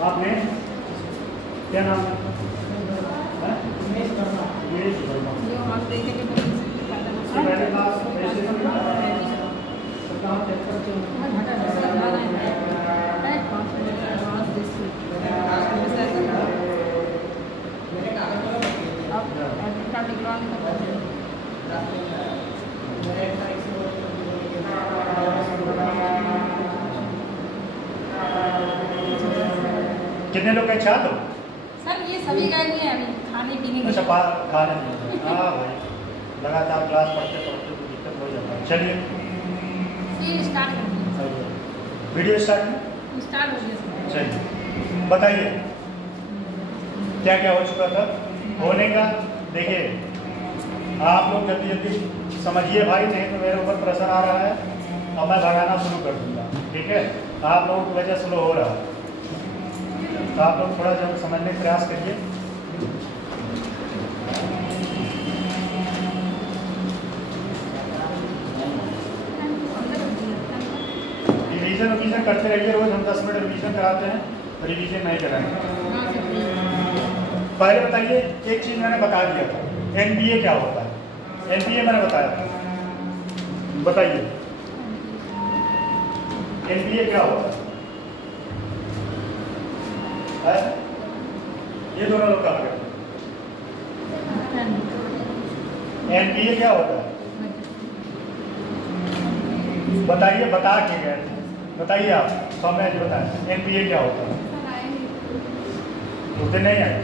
आपने क्या नाम है? पहले क्लास कितने लोग हैं? 4 लोग सर। ये सभी गए नहीं है अभी खाने पीने अच्छा खाने पीने। हाँ भाई, लगातार क्लास पढ़ते पढ़ते तो दिक्कत हो जाता है। चलिए फिर स्टार्ट कर दिया। वीडियो स्टार्ट हो गया। चलिए बताइए क्या क्या हो चुका था होने का। देखिए आप लोग जल्दी जल्दी समझिए भाई, नहीं तो मेरे ऊपर प्रेशर आ रहा है और मैं भगाना शुरू कर दूँगा। ठीक है, आप लोगों की वजह स्लो हो रहा है, तो आप लोग थोड़ा जब समझने का प्रयास करिए। रिवीजन करते रहिए, रोज हम 10 मिनट रिवीजन कराते हैं, रिवीजन नहीं कराएंगे। पहले बताइए, एक चीज मैंने बता दिया था, एनपीए क्या होता है। एनपीए मैंने बताया था, बताइए एनपीए क्या होता है? ये दोनों लोग कहा करते हैं। एनपीए क्या होता है बताइए, बता के गए, बताइए आप सामने बताएं एनपीए क्या होता है। उतने नहीं आए।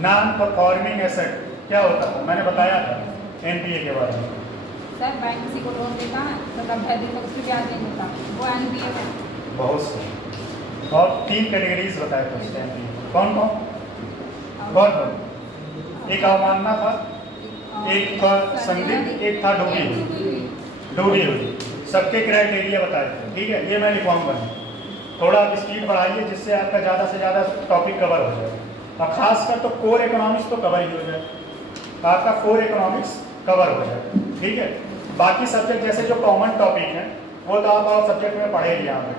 नॉन परफॉर्मिंग एसेट क्या होता है, मैंने बताया था एनपीए के बारे में। सर बैंक किसी को लोन देता है तो 90 दिन तक उसकी ब्याज नहीं देता, वो एनपीए है। बहुत सही। और 3 कैटेगरीज बताए थे उसके एनपीए। कौन कौन? एक अवमानना था, एक था संदिग्ध, एक था डूबी हुई। सबके क्राइटेरिया बताए थे। ठीक है, ये मैं लिखवाऊंगा। थोड़ा आप स्पीड बढ़ाइए जिससे आपका ज़्यादा से ज़्यादा टॉपिक कवर हो जाए, और खासकर तो कोर इकोनॉमिक्स तो कवर ही हो जाए, आपका कोर इकोनॉमिक्स कवर हो जाए। ठीक है, बाकी सब्जेक्ट जैसे जो कॉमन टॉपिक हैं वो तो आप और सब्जेक्ट में पढ़े ही यहाँ पे,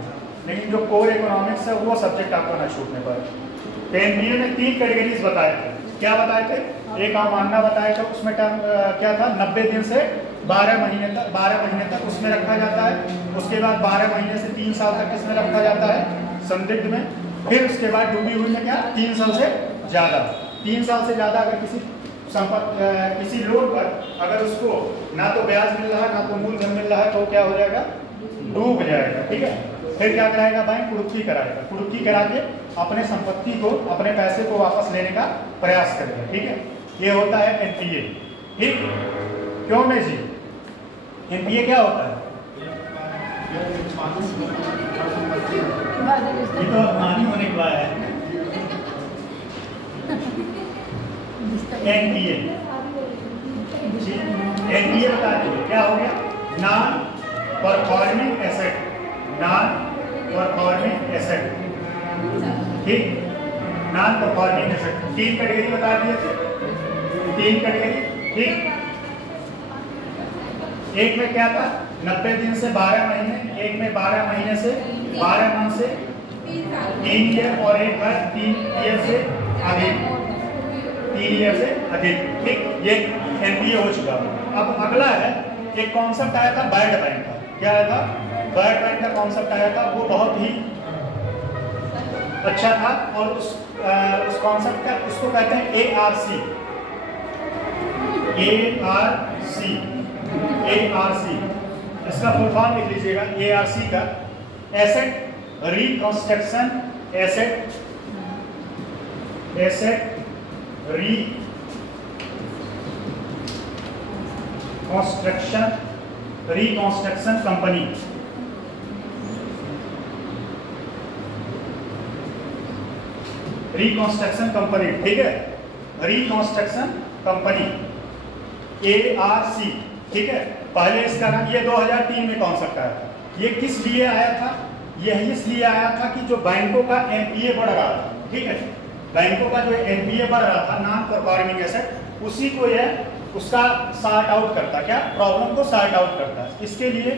लेकिन जो कोर इकोनॉमिक्स है वो सब्जेक्ट आपको न छूटने पाए। एनपीए में 3 कैटेगरीज बताए थे। क्या बताए थे? एक अवमानना बताया था, उसमें टर्म क्या था, 90 दिन से 12 महीने तक उसमें रखा जाता है। उसके बाद 12 महीने से 3 साल तक किसमें रखा जाता है, संदिग्ध में। फिर उसके बाद डूबी हुई में क्या, 3 साल से ज़्यादा। 3 साल से ज़्यादा अगर किसी लोन पर अगर उसको ना तो ब्याज मिल रहा है ना तो मूलधन मिल रहा है तो क्या हो जाएगा, डूब जाएगा। ठीक है, फिर क्या कराएगा बैंक, कुड़की कराएगा। कुड़की करा के अपने संपत्ति को, अपने पैसे को वापस लेने का प्रयास करेगा। ठीक है, ये होता है एनपीए। ठीक, क्यों में जी एनपीए क्या होता है? ये तो हानि होने के बाद है। एनपीए बता दीजिए क्या हो गया, non performing asset. Non performing asset, ठीक, नॉन परफॉर्मिंग एसेट। 3 कैटेगरी बता दिए थे, 3 कैटेगरी। ठीक, एक में क्या था, 90 दिन से 12 महीने, एक में 12 महीने से 12 माह से 3 ईयर, और एक है 3 ईयर से अधिक, 3 ईयर से अधिक। ठीक, ये एनपीए हो चुका। अब अगला है, एक कॉन्सेप्ट आया था बैड बैंक का। क्या आया था? बैड बैंक का कॉन्सेप्ट आया था, वो बहुत ही अच्छा था। और उस कॉन्सेप्ट का, उसको कहते हैं एआरसी। एआरसी इसका फुल फॉर्म लिख लीजिएगा। एआरसी का asset reconstruction, asset reconstruction company. Reconstruction company, ठीक है, रिकंस्ट्रक्शन कंपनी एआरसी। ठीक है, पहले इसका नाम, ये 2003 में कॉन्सेप्ट आया था। ये किस लिए आया था? यह इसलिए आया था कि जो बैंकों का एनपीए बढ़ रहा था, ठीक है, बैंकों का जो एनपीए बढ़ रहा था, नॉन परफॉर्मिंग एसेट, उसी को यह उसका सॉर्ट आउट करता, क्या प्रॉब्लम को सॉर्ट आउट करता है। इसके लिए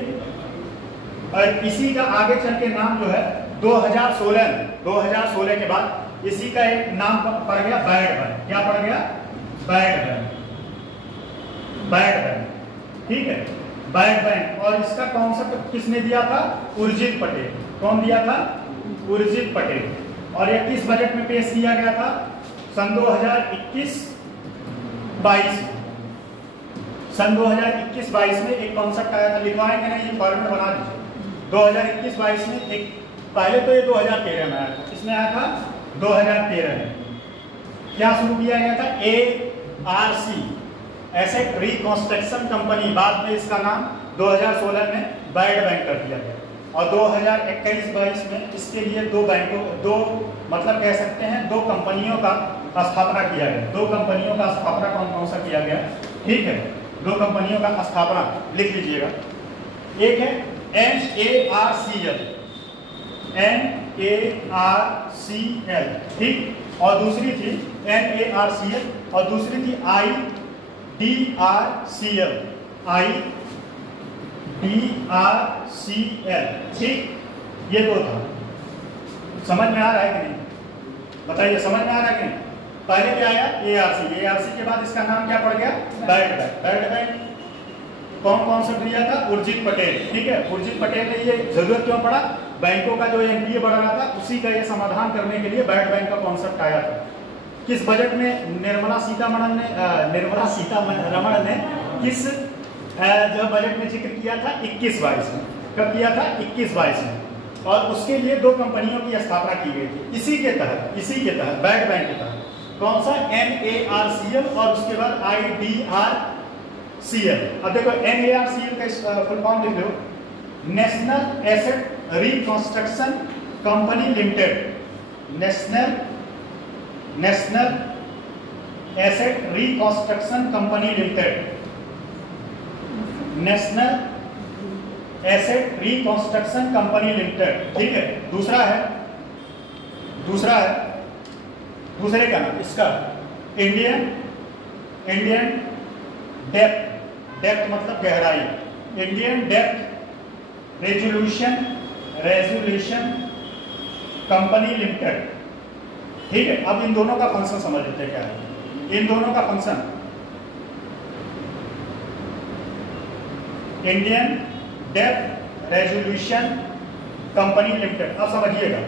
और इसी का आगे चल के नाम जो है 2016 के बाद इसी का एक नाम पड़ गया बैड बैंक। क्या पड़ गया? Bad bank. बैड बैंक, ठीक है, बैड बैंक। और इसका कॉन्सेप्ट किसने दिया था? उर्जित पटेल। कौन दिया था? उर्जित पटेल। और यह किस बजट में पेश किया गया था? सन 2021-22 सन 2021-22 में एक कॉन्सेप्ट आया था। लिखवाएंगे ना, ये फॉर्मेट बना दीजिए। 2021-22 में एक, पहले तो ये 2013 में आया था। किसमें आया था? 2013 में। क्या शुरू किया गया था? ARC, asset reconstruction company. बाद में इसका नाम 2016 में बैड बैंक कर दिया गया। और 2021-22 में इसके लिए दो मतलब कह सकते हैं दो कंपनियों का स्थापना किया गया। दो कंपनियों का स्थापना कौन कौन सा किया गया? ठीक है, दो कंपनियों का स्थापना लिख लीजिएगा। एक है NARCL, ठीक, और दूसरी थी NARCL, और दूसरी थी IDRCL, ठीक। ये दो था। समझ में आ रहा है कि नहीं? बताइए, समझ में आ रहा है कि नहीं? पहले क्या आया? ARC के बाद इसका नाम क्या पड़ गया? Bad bank. बैड बैंक कौन कॉन्सेप्ट दिया था? उर्जित पटेल, ठीक है। उर्जित पटेल ने ये जरूरत क्यों पड़ा? बैंकों का जो NPA बढ़ रहा था, उसी का ये समाधान करने के लिए बैड बैंक का कॉन्सेप्ट आया था। किस बजट में निर्मला सीतारमण ने किस जो बजट में जिक्र किया था? 21-22 में। कब किया था? 21-22 में। और उसके लिए दो कंपनियों की स्थापना की गई थी। इसी के तहत बैड बैंक के तहत कौन सा? NARCL और उसके बाद IDRCL। अब देखो NARCL का फुल फॉर्म लिख लो, national asset reconstruction company limited. National asset reconstruction company limited. National asset reconstruction company limited, ठीक है। दूसरा है दूसरे का नाम इसका इंडियन डेप्थ मतलब गहराई। Indian depth resolution company limited, ठीक है। अब इन दोनों का फंक्शन समझ लेते हैं क्या है। इन दोनों का function, Indian depth resolution company limited. अब समझिएगा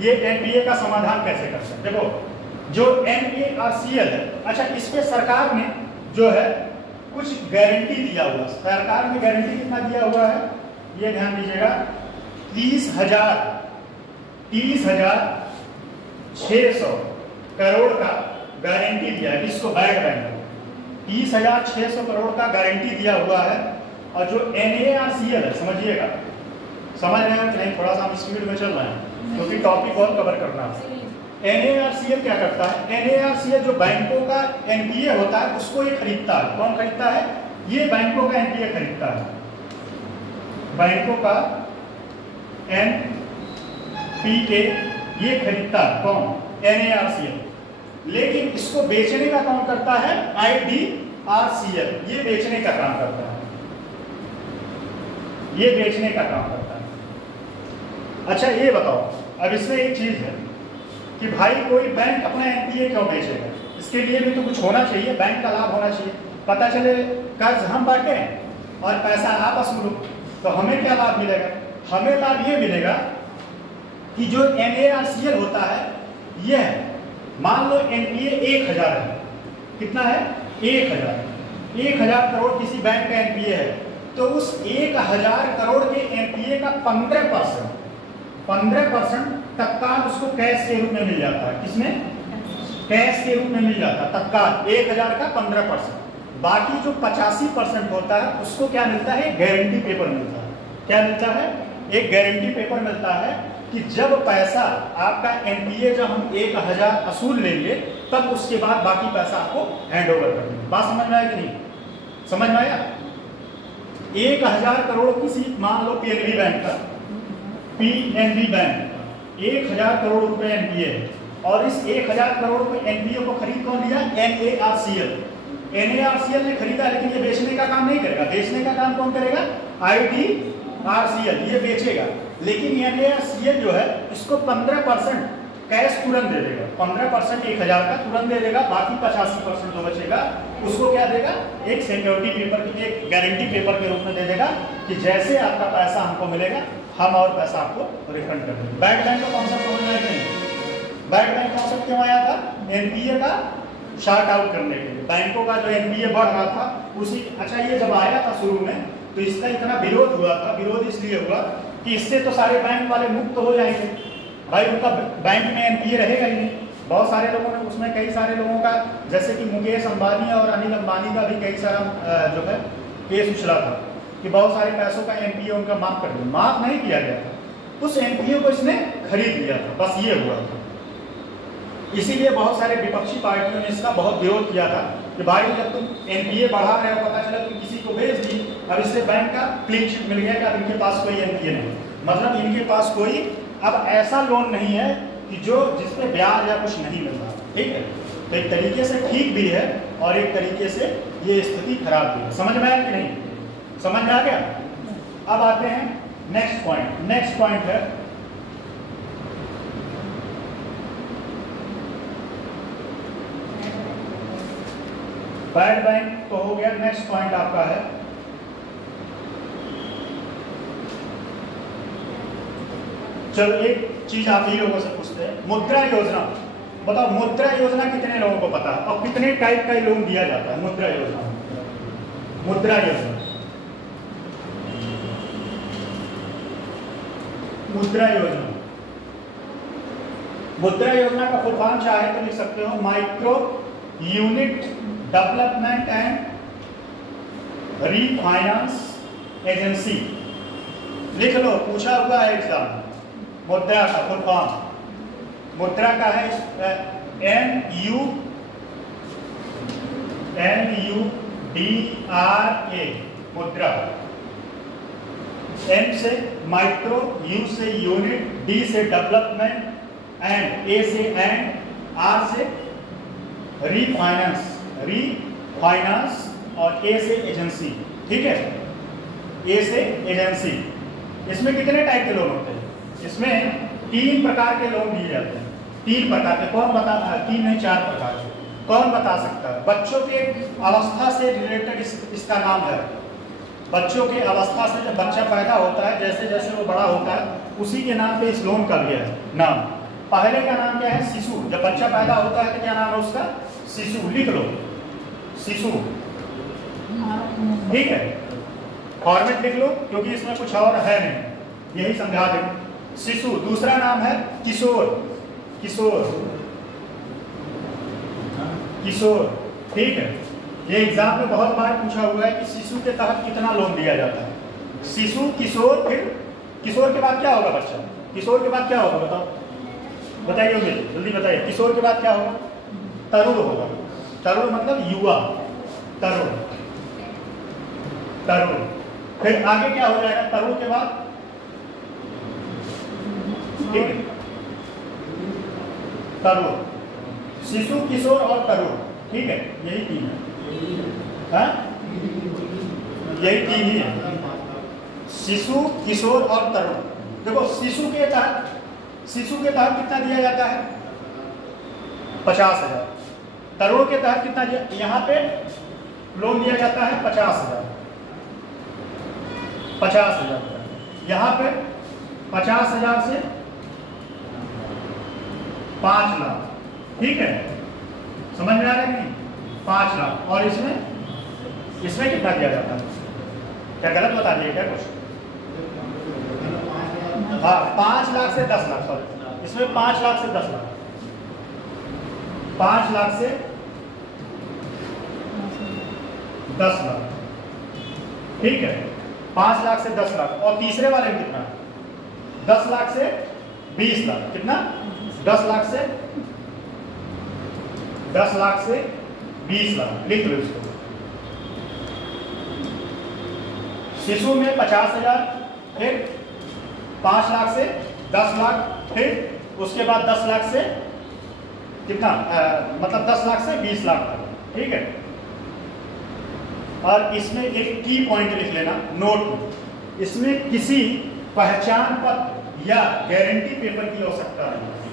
ये NPA का समाधान कैसे कर सकते हैं। देखो जो NARCL है, अच्छा, इस पे सरकार ने जो है कुछ गारंटी दिया हुआ। सरकार ने गारंटी कितना दिया हुआ है? ये ध्यान दीजिएगा, 30,600 करोड़ का गारंटी दिया है। इसको बैड बैंक को 30,600 करोड़ का गारंटी दिया हुआ है। और जो NARCL है, समझिएगा, समझ रहे हैं कि नहीं? थोड़ा सा हम स्पीड में चल रहे हैं क्योंकि टॉपिक और कवर करना है। NARCL क्या करता है? NARCL जो बैंकों का NPA होता है उसको ये खरीदता है। कौन खरीदता है? ये बैंकों का NPA खरीदता है। बैंकों का NPA ये खरीदता है। कौन? NARCL। लेकिन इसको बेचने का काम करता है IDRCL। ये बेचने का काम करता है, ये बेचने का काम करता है। अच्छा ये बताओ, अब इसमें एक चीज है कि भाई कोई बैंक अपना NPA क्यों बेचेगा? इसके लिए भी तो कुछ होना चाहिए, बैंक का लाभ होना चाहिए। पता चले कर्ज हम बांटे और पैसा आप वसूलो, तो हमें क्या लाभ मिलेगा? हमें लाभ ये मिलेगा कि जो NARCL होता है, यह मान लो NPA 1000 है। कितना है? 1000 करोड़ किसी बैंक का NPA है, तो उस 1000 करोड़ के NPA का 15% तत्काल उसको कैश के रूप में मिल जाता है। किसमें? कैश के रूप में मिल जाता है तत्काल। 1000 का 15%। बाकी जो 85% होता है उसको क्या मिलता है? गारंटी पेपर मिलता है। क्या मिलता है? एक गारंटी पेपर मिलता है कि जब पैसा आपका NPA जब हम 1000 वसूल लेंगे, तब उसके बाद बाकी पैसा आपको हैंड ओवर कर देंगे। बात समझ में आया कि नहीं? समझ में आया? 1000 करोड़ किसी, मान लो PNB बैंक का, PNB बैंक 1000 करोड़ रुपए NPA है, और इस 1000 करोड़ रुपए NPA को खरीद कौन लिया? NARCL। NARCL ने खरीदा, लेकिन ये बेचने का काम नहीं करेगा। बेचने का काम कौन करेगा? IDRCL। ये बेचेगा, लेकिन NACL जो है इसको 15% कैश तुरंत दे देगा, 15% 1000 का तुरंत दे देगा, बाकी 85% जो बचेगा उसको क्या देगा, एक सिक्योरिटी पेपर, एक गारंटी पेपर के रूप में दे देगा कि जैसे आपका पैसा हमको मिलेगा हम और पैसा आपको रिफंड कर देंगे। बैड बैंक का कॉन्सेप्ट समझ में नहीं, बैड बैंक कॉन्सेप्ट क्यों आया था, NPA का शार्ट आउट करने के लिए। बैंकों का जो NPA बढ़ रहा था उसी, अच्छा ये जब आया था शुरू में तो इसका इतना विरोध हुआ था, विरोध इसलिए हुआ कि इससे तो सारे बैंक वाले मुक्त हो जाएंगे, भाई उनका बैंक में NPA रहेगा ही नहीं। बहुत सारे लोगों ने उसमें, कई सारे लोगों का, जैसे कि मुकेश अंबानी और अनिल अंबानी का भी कई सारा जो है केस उछला था कि बहुत सारे पैसों का NPA उनका माफ कर दिया, माफ नहीं किया गया था, उस NPA को इसने खरीद लिया था, बस ये हुआ था। इसीलिए बहुत सारे विपक्षी पार्टियों ने इसका बहुत विरोध किया था कि भाई जब तुम NPA बढ़ा रहे हो, पता चला तुम किसी को भेज दी, अब इससे बैंक का क्लीन चिट मिल गया कि अब इनके पास कोई NPA नहीं, मतलब इनके पास कोई अब ऐसा लोन नहीं है कि जो जिसपे ब्याज या कुछ नहीं मिल रहा। ठीक है, तो एक तरीके से ठीक भी है और एक तरीके से ये स्थिति खराब भी है। समझ में आया कि नहीं, समझ में आ गया। अब आते हैं नेक्स्ट पॉइंट। नेक्स्ट पॉइंट है बैड बैंक तो हो गया। नेक्स्ट पॉइंट आपका है चलो एक चीज आप ही लोगों से पूछते हैं, मुद्रा योजना। बताओ मुद्रा योजना कितने लोगों को पता है और कितने टाइप का लोन दिया जाता है मुद्रा योजना। मुद्रा योजना, मुद्रा योजना, मुद्रा योजना का फुल फॉर्म चाहे तो लिख सकते हो micro unit development and refinance agency. लिख लो, पूछा हुआ है एग्जाम। मुद्रा का फुल फॉर्म, मुद्रा का है MUDRA, मुद्रा। M से माइक्रो, U से यूनिट, D से डेवलपमेंट एंड A से एंड, R से रीफाइनेंस, रीफाइनेंस और A से एजेंसी। ठीक है, A से एजेंसी। इसमें कितने टाइप के लोन होते हैं, इसमें 3 प्रकार के लोन दिए जाते हैं। 3 प्रकार के, कौन बता, 3 नहीं 4 प्रकार के, कौन बता सकता है। बच्चों के अवस्था से रिलेटेड इसका नाम है। बच्चों के अवस्था से, जब बच्चा पैदा होता है जैसे जैसे वो बड़ा होता है उसी के नाम पे इस लोन का भी है नाम। पहले का नाम क्या है, शिशु। जब बच्चा पैदा होता है तो क्या नाम है उसका, शिशु। लिख लो, शिशु। ठीक है, फॉर्मेट लिख लो क्योंकि इसमें कुछ और है नहीं, यही समझा दें। शिशु। दूसरा नाम है किशोर, किशोर, किशोर। ठीक है, ये एग्जाम में बहुत बार पूछा हुआ है कि शिशु के तहत कितना लोन दिया जाता है। शिशु, किशोर, फिर किशोर के बाद क्या होगा बच्चा, किशोर के बाद क्या होगा बताओ, बताइए मुझे जल्दी बताइए। किशोर के बाद क्या होगा, तरुण होगा। तरुण मतलब युवा, तरुण, तरुण। फिर आगे क्या हो जाएगा तरुण के बाद, ठीक है, तरुण, शिशु, किशोर और तरुण। ठीक है, यही 3 है, यही 3 ही है, शिशु, किशोर और तरुण। देखो शिशु के तहत कितना दिया जाता है, 50,000। तरुण के तहत कितना दिया, यहाँ पे लोन दिया जाता है 50,000, 50,000। यहाँ पे 50,000 से 5 लाख। ठीक है, समझ में आ रहा है नहीं, 5 लाख। और इसमें कितना दिया जाता है, क्या गलत बता दिए क्या कुछ, हाँ 5 लाख से 10 लाख, सॉरी इसमें 5 लाख से 10 लाख, 5 लाख से 10 लाख। ठीक है, 5 लाख से 10 लाख। और तीसरे वाले में कितना, 10 लाख से 20 लाख। कितना, 10 लाख से 20 लाख। लिख लो इसको। शिशु में 50,000, फिर 5 लाख से 10 लाख, फिर उसके बाद 10 लाख से कितना, मतलब 10 लाख से 20 लाख तक। ठीक है, और इसमें एक की पॉइंट लिख लेना नोट में, इसमें किसी पहचान पत्र या गारंटी पेपर की आवश्यकता नहीं होती।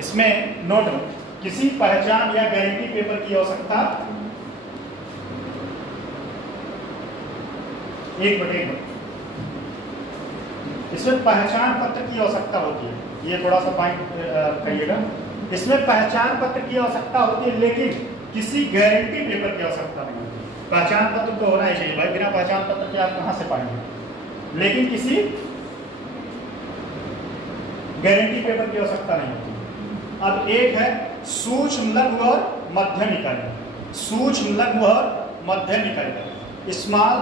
इसमें नोट लो, किसी पहचान या गारंटी पेपर की आवश्यकता एक मिनट इसमें पहचान पत्र की आवश्यकता होती है, ये थोड़ा सा पॉइंट करिएगा। इसमें पहचान पत्र की आवश्यकता होती है लेकिन किसी गारंटी पेपर की आवश्यकता नहीं होती। पहचान पत्र तो होना ही चाहिए भाई, बिना पहचान पत्र के आप कहां से पाएंगे, लेकिन किसी गारंटी पेपर की आवश्यकता नहीं होती। अब एक है सूक्ष्म लघु और मध्यम इकाई। सूक्ष्म लघु और मध्यम इकाई, स्मॉल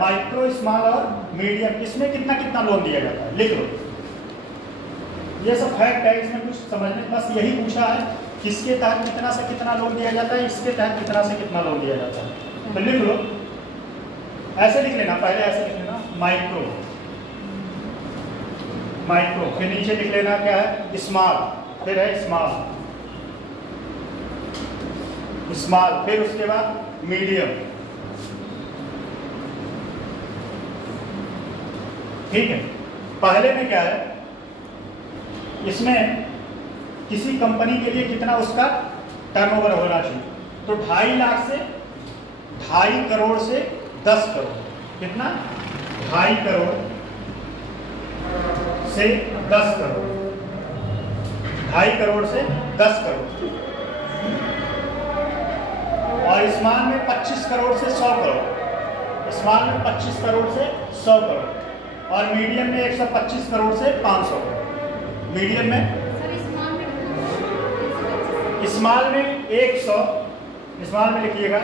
माइक्रो स्मॉल और मीडियम, इसमें कितना कितना लोन दिया जाता है लिख लो। ये सब फैक्ट है, इसमें कुछ समझने, बस यही पूछा है किसके तहत कितना से कितना लोन दिया जाता है, इसके तहत कितना से कितना लोन दिया जाता है। तो लिख लो, ऐसे लिख लेना, पहले ऐसे लिख लेना माइक्रो, माइक्रो, फिर नीचे लिख लेना क्या है स्मॉल, फिर है स्मॉल, स्मॉल, फिर उसके बाद मीडियम। ठीक है, पहले में क्या है, इसमें किसी कंपनी के लिए कितना उसका टर्नओवर होना चाहिए, तो 2.5 लाख से 2.5 करोड़ से 10 करोड़, कितना 2.5 करोड़ से 10 करोड़, 2.5 करोड़ से 10 करोड़, और स्मॉल में 25 करोड़ से 100 करोड़, स्मॉल में 25 करोड़ से 100 करोड़, और मीडियम में 125 करोड़ से 500 करोड़। मीडियम में स्मॉल में 100, स्मॉल में लिखिएगा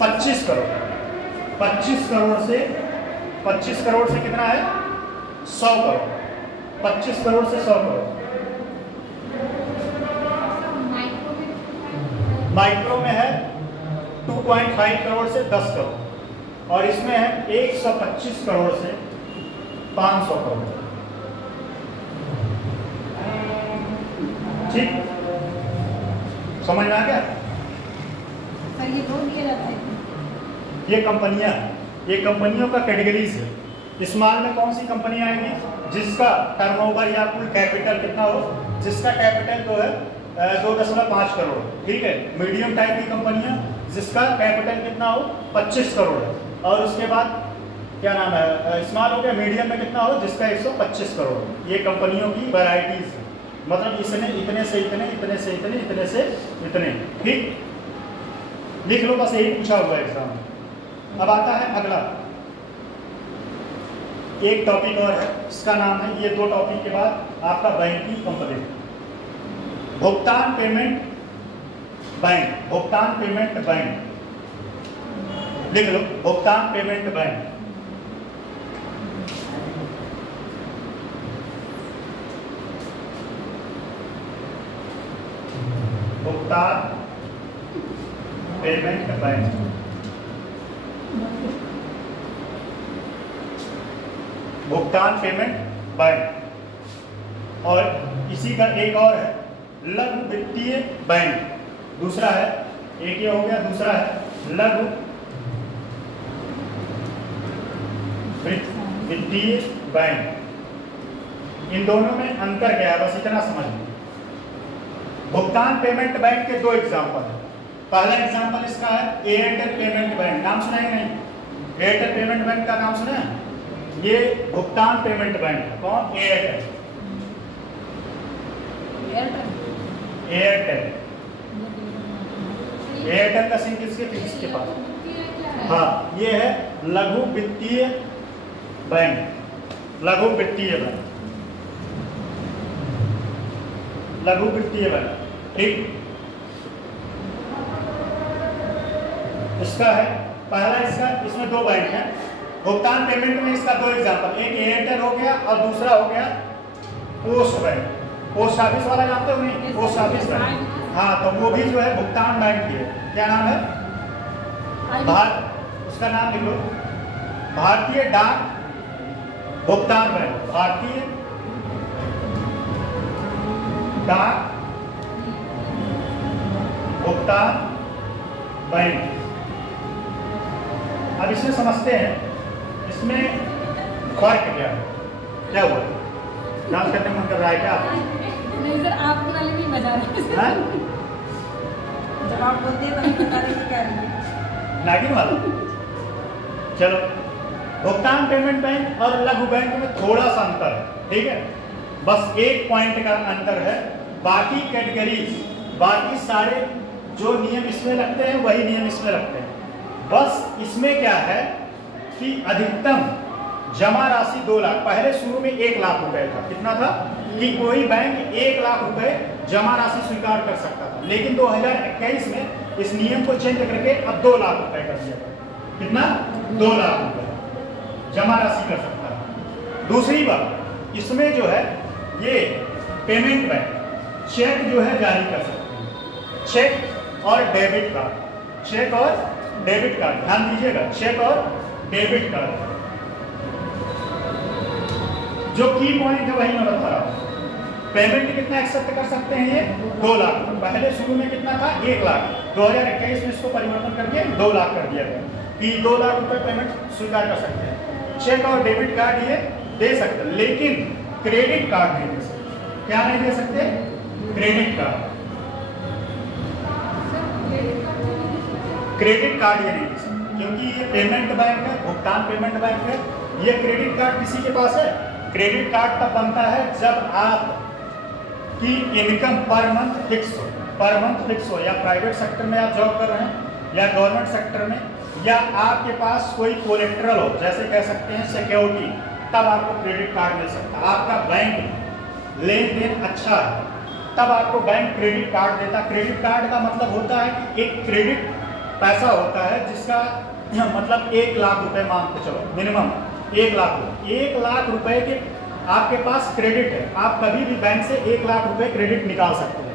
25 करोड़, 25 करोड़ से 25 करोड़ से कितना है 100 करोड़, 25 करोड़ से 100 करोड़। माइक्रो में है 2.5 करोड़ से 10 करोड़, और इसमें है 125 करोड़ से 500 करोड़। ठीक, समझ में आ गया? सर ये लोन दिया जाता है, ये कंपनियां, ये कंपनियों का कैटेगरीज है। स्मॉल में कौन सी कंपनी आएंगी, जिसका टर्नओवर या कुल कैपिटल कितना हो, जिसका कैपिटल तो है 2.5 करोड़, ठीक है। मीडियम टाइप की कंपनियां जिसका कैपिटल कितना हो 25 करोड़ है, और उसके बाद क्या नाम है स्मॉल हो गया। मीडियम में कितना हो, जिसका 125 करोड़। ये कंपनियों की वैरायटीज है, मतलब इसने इतने से इतने, इतने से इतने, इतने से इतने, ठीक लिख लो, बस यही पूछा हुआ है एग्जाम में। अब आता है अगला एक टॉपिक और है, इसका नाम है, ये 2 टॉपिक के बाद आपका बैंकिंग कंप्लीट। भुगतान पेमेंट बैंक, भुगतान पेमेंट बैंक लिख लो, भुगतान पेमेंट बैंक। भुगतान पेमेंट बैंक, भुगतान पेमेंट बैंक। और इसी का एक और है लघु वित्तीय बैंक, दूसरा है, एक ये हो गया, दूसरा है लघु वित्तीय बैंक। इन दोनों में अंतर क्या है, बस इतना समझ लो। भुगतान पेमेंट बैंक के 2 एग्जाम्पल है। पहला एग्जाम्पल इसका है एयरटेल पेमेंट बैंक, नाम सुना है नहीं? एयरटेल पेमेंट बैंक का नाम सुना है? ये भुगतान पेमेंट बैंक है। कौन? एयरटेल। एयरटेल, एयरटेल का सिम किसके पास? हाँ, ये है लघु वित्तीय बैंक, लघु वित्तीय बैंक, लघु वित्तीय बैंक, ठीक। इसका है पहला, इसका इसमें 2 बैंक है। भुगतान पेमेंट में इसका 2 एग्जाम्पल, एक एयरटेल हो गया और दूसरा हो गया पोस्ट बैंक। पोस्ट ऑफिस वाला जानते हो नहीं? पोस्ट ऑफिस बैंक, हाँ, तो वो भी जो है भुगतान बैंक की है। क्या नाम है? उसका नाम लिख लो, भारतीय डाक भुगतान बैंक, भारतीय डाक भुगतान बैंक। अब इसमें समझते हैं इसमें फर्क क्या है। क्या हुआ? डांस करने मन कर रहा है क्या? नहीं सर, आपके वाले भी बजा रहे हैं। हाँ? जब आप बोलते हैं तो बता रहे क्या है नागिन वाला। चलो, भुगतान पेमेंट बैंक और लघु बैंक में थोड़ा सा अंतर है, ठीक है, बस एक पॉइंट का अंतर है। बाकी कैटेगरीज, बाकी सारे जो नियम इसमें लगते हैं वही नियम इसमें लगते हैं। बस इसमें क्या है कि अधिकतम जमा राशि 2 लाख, पहले शुरू में 1 लाख रुपए था। कितना था कि कोई बैंक 1 लाख रुपए जमा राशि स्वीकार कर सकता था, लेकिन 2021 में इस नियम को चेंज करके अब 2 लाख रुपए कर दिया गया। कितना? 2 लाख रुपए जमा राशि कर सकता है। दूसरी बात, इसमें जो है ये पेमेंट बैंक चेक जो है जारी कर सकते हैं, चेक और डेबिट कार्ड, चेक और डेबिट कार्ड, ध्यान दीजिएगा, चेक और डेबिट कार्ड। जो की पॉइंट है वही मैं बता रहा हूं। पेमेंट कितना एक्सेप्ट कर सकते हैं? ये 2 लाख। पहले शुरू में कितना था? 1 लाख। 2021 में इसको परिवर्तन करके 2 लाख कर दिया गया कि 2 लाख रुपए पेमेंट स्वीकार कर सकते हैं। चेक और डेबिट कार्ड ये दे सकते हैं, लेकिन क्रेडिट कार्ड नहीं दे सकते। क्या नहीं दे सकते? Credit card. क्रेडिट कार्ड ये नहीं दे सकते, क्योंकि ये पेमेंट बैंक है, भुगतान पेमेंट बैंक है। ये क्रेडिट कार्ड किसी के पास है? क्रेडिट कार्ड तब बनता है जब आप की इनकम पर मंथ फिक्स हो, पर मंथ फिक्स हो, या प्राइवेट सेक्टर में आप जॉब कर रहे हैं या गवर्नमेंट सेक्टर में, या आपके पास कोई कोलेट्रल हो, जैसे कह सकते हैं सिक्योरिटी, तब आपको क्रेडिट कार्ड मिल सकता है। आपका बैंक लेन देन अच्छा है तब आपको बैंक क्रेडिट कार्ड देता। क्रेडिट कार्ड का मतलब होता है एक क्रेडिट पैसा होता है जिसका मतलब 1 लाख रुपए मान के चलो, मिनिमम 1 लाख रुपए। 1 लाख रुपए के आपके पास क्रेडिट है, आप कभी भी बैंक से 1 लाख रुपए क्रेडिट निकाल सकते हैं,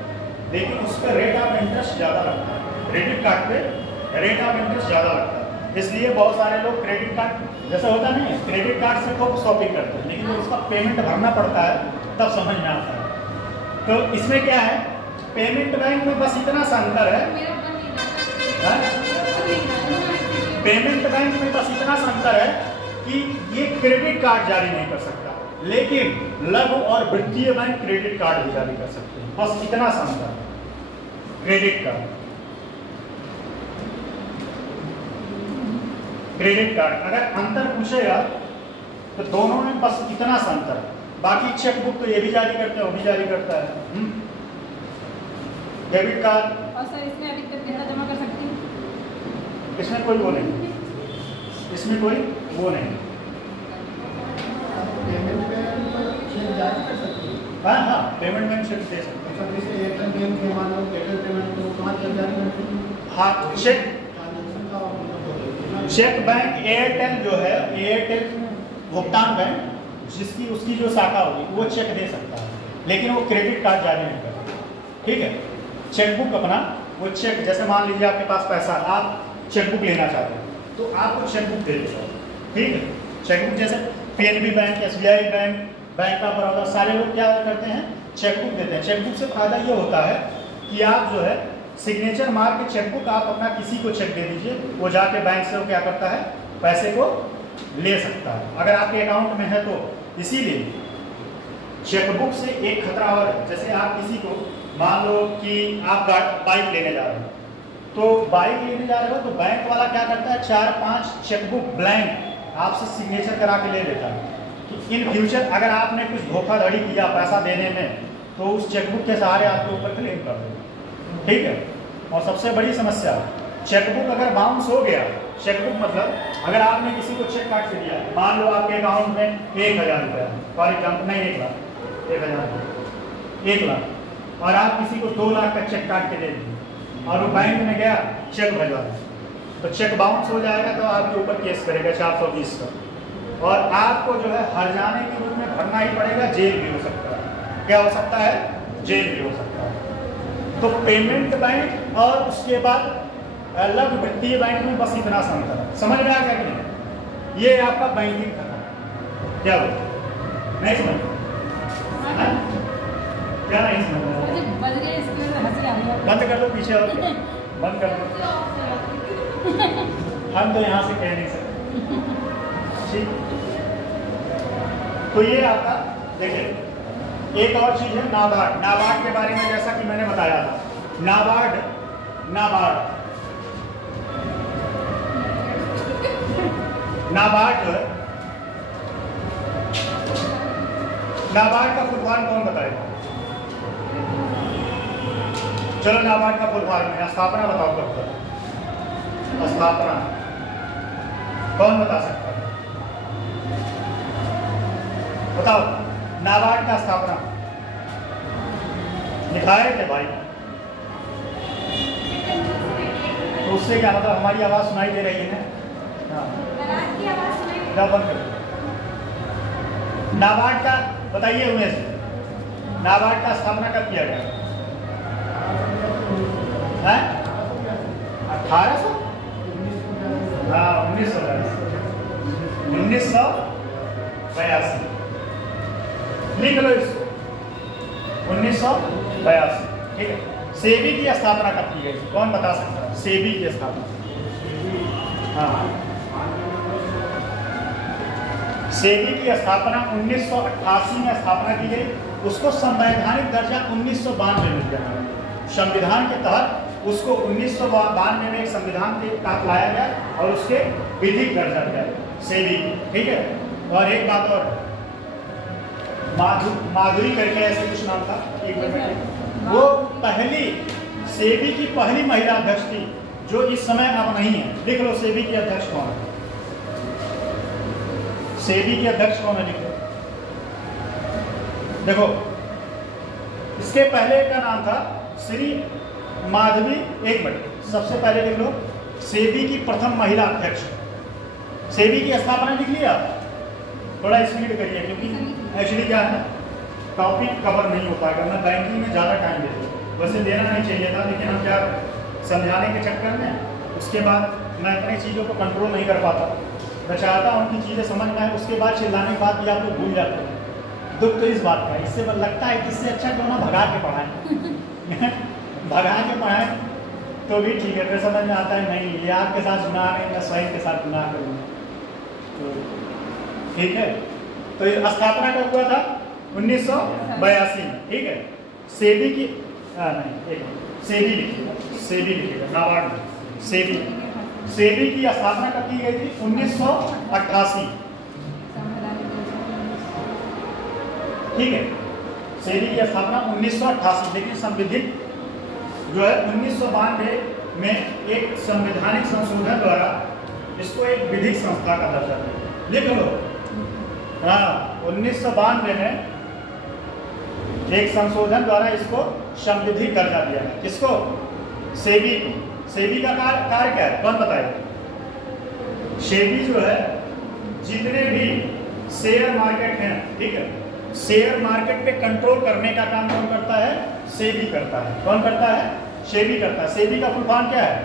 लेकिन उस पर रेट ऑफ इंटरेस्ट ज़्यादा लगता है। क्रेडिट कार्ड पे रेट ऑफ इंटरेस्ट ज़्यादा लगता है, इसलिए बहुत सारे लोग क्रेडिट कार्ड जैसा होता नहीं है, क्रेडिट कार्ड से खूब शॉपिंग करते हैं, लेकिन जब उसका पेमेंट भरना पड़ता है तब समझ में आता है। तो इसमें क्या है, पेमेंट बैंक में बस इतना सा अंतर है, पेमेंट बैंक में बस इतना सा अंतर है कि ये क्रेडिट कार्ड जारी नहीं कर सकता, लेकिन लघु और वित्तीय बैंक क्रेडिट कार्ड भी जारी कर सकते हैं। बस इतना सा अंतर है। क्रेडिट कार्ड, क्रेडिट कार्ड अगर अंतर पूछेगा तो दोनों में बस इतना सा अंतर है। बाकी चेकबुक तो ये भी जारी करते हैं, वो भी जारी करता है। डेबिट कार्ड, और सर इसमें अधिकतम कितना जमा कर सकती हूँ? इसमें कोई वो नहीं, इसमें कोई वो नहीं। पेमेंट में चेक जारी कर सकते हैं। हाँ हाँ, पेमेंट में चेक दे सकते हैं। जैसे एयरटेल पेमेंट के मान लो, एयरटेल पेमेंट तो कहाँ चेक जारी करते हैं? हाँ, चेक, ट्रांजेक्शन का मतलब चेक बैंक एयरटेल जो है, एयरटेल भुगतान बैंक जिसकी उसकी जो शाखा होगी वो चेक दे सकता है, लेकिन वो क्रेडिट कार्ड जारी नहीं कर सकता। ठीक है, चेकबुक अपना वो चेक, जैसे मान लीजिए आपके पास पैसा, आप चेकबुक लेना चाहते हैं तो आपको चेकबुक दे देगा। ठीक है, चेकबुक जैसे PNB bank, SBI bank, bank of Baroda, सारे लोग क्या करते हैं, चेकबुक देते हैं। चेकबुक से फायदा ये होता है कि आप जो है सिग्नेचर मार के चेकबुक आप अपना किसी को चेक दे दीजिए, वो जाके बैंक से वो क्या करता है, पैसे को ले सकता है अगर आपके अकाउंट में है तो। इसीलिए चेकबुक से एक खतरा और है, जैसे आप किसी को मान लो कि आप बाइक लेने जा रहे हो, तो बाइक लेने जा रहे हो तो बैंक वाला क्या करता है, 4-5 चेकबुक ब्लैंक आपसे सिग्नेचर करा के ले लेता है कि इन फ्यूचर अगर आपने कुछ धोखाधड़ी किया पैसा देने में तो उस चेकबुक के सहारे आपके ऊपर क्लेम कर देगा। ठीक है, और सबसे बड़ी समस्या, चेकबुक अगर बाउंस हो गया, चेकबुक मतलब अगर आपने किसी को चेक काट के दिया, मान लो आपके अकाउंट में 1000 रुपया, फॉर एग्जाम्पल, नहीं 1 लाख, 1 लाख, और आप किसी को 2 लाख का चेक काट के दे दिए और वो बैंक में गया चेक भिजवा दिया, तो चेक बाउंस हो जाएगा तो आपके ऊपर केस करेगा 420 का, और आपको जो है हर्जाने के रूप में भरना ही पड़ेगा, जेल भी हो सकता है। क्या हो सकता है? जेल भी हो सकता है। तो पेमेंट बैंक और उसके बाद लघु वित्तीय बैंक में बस इतना सा अंतर है। समझ में आ गया कि नहीं? ये आपका बैंकिंग खाता क्या हो, नहीं समझ, क्या नहीं समझ में? बंद कर लो पीछे, और बंद कर लो, हम तो यहाँ से कह नहीं सकते। ठीक, तो तो ये आपका देखिए, एक और चीज है नाबार्ड। नाबार्ड के बारे में जैसा कि मैंने बताया था, नाबार्ड नाबार्ड नाबार्ड जो है, नाबार्ड का फुल फॉर्म कौन बताएगा? चलो नाबार्ड का फुल फॉर्म है, स्थापना बताओ कब तक? स्थापना कौन बता सकता है? बताओ नाबार्ड का स्थापना लिखा है क्या भाई? तो उससे क्या मतलब, हमारी आवाज सुनाई दे रही है ना? हाँ, बंद कर। नाबार्ड का बताइए उमेश, नाबार्ड का स्थापना कब किया गया? 1800? हाँ, 1982 लिख लो इसको, 1982। ठीक है। सेबी की स्थापना कब की गई? कौन बता सकता है सेबी की स्थापना? हाँ, सेबी की स्थापना 1988 में स्थापना की गई। उसको संवैधानिक दर्जा 1992 में दिया गया। संविधान के तहत उसको 1992 में एक संविधान के तहत लाया गया और उसके विधिक दर्जा दिया सेबी। ठीक है। और एक बात और, माधुरी करके ऐसे कुछ नाम था, एक मिनट, वो पहली सेबी की पहली महिला अध्यक्ष थी, जो इस समय अब नहीं है। लिख लो सेबी की अध्यक्ष कौन है? सेबी की अध्यक्ष कौन है? लिख लो। देखो, इसके पहले का नाम था श्री माधवी। एक मिनट, सबसे पहले लिख लो सेबी की प्रथम महिला अध्यक्ष। सेबी की स्थापना लिख लिया? थोड़ा स्पीड करिए, क्योंकि एक्चुअली क्या है ना, टॉपिक कवर नहीं होता है। मैं बैंकिंग में ज़्यादा टाइम देता हूँ, वैसे देना नहीं चाहिए था, लेकिन हम क्या समझाने के चक्कर में उसके बाद मैं अपनी चीज़ों को कंट्रोल नहीं कर पाता। मैं चाहता हूँ कि चीज़ें समझ में आए, उसके बाद चिल्लाने के बाद भी आप लोग भूल जाते हैं। दुख तो इस बात का है, इससे लगता है कि इससे अच्छा क्यों ना भगा के पढ़ाएं। भगा के पढ़ाएं तो भी ठीक है, फिर समझ में आता है नहीं ये आपके साथ गुनाह नहीं, मैं स्वयं के साथ गुनाह करूँगा। तो ठीक है। तो स्थापना कब हुआ था? 1982 में। ठीक है। सेबी की नहीं, एक सेबी लिखिएगा, सेबी लिखिएगा, नाबार्ड में सेबी। सेबी की स्थापना कब की गई थी? 1988। ठीक है। सेबी की स्थापना 1988, लेकिन संविधिक जो है 1992 में एक संवैधानिक संशोधन द्वारा इसको एक विधिक संस्था का दर्जा दिया। लिख लो। हाँ, 1992 में एक संशोधन द्वारा इसको संविधिक दर्जा दिया है। किसको? सेबी को। सेबी का कार्य क्या है? कौन बताएगा? सेबी जो है, जितने भी शेयर मार्केट हैं, ठीक है, शेयर मार्केट पे कंट्रोल करने का काम कौन करता है? सेबी करता है। कौन करता है? सेबी करता है। सेबी का फुल फॉर्म क्या है?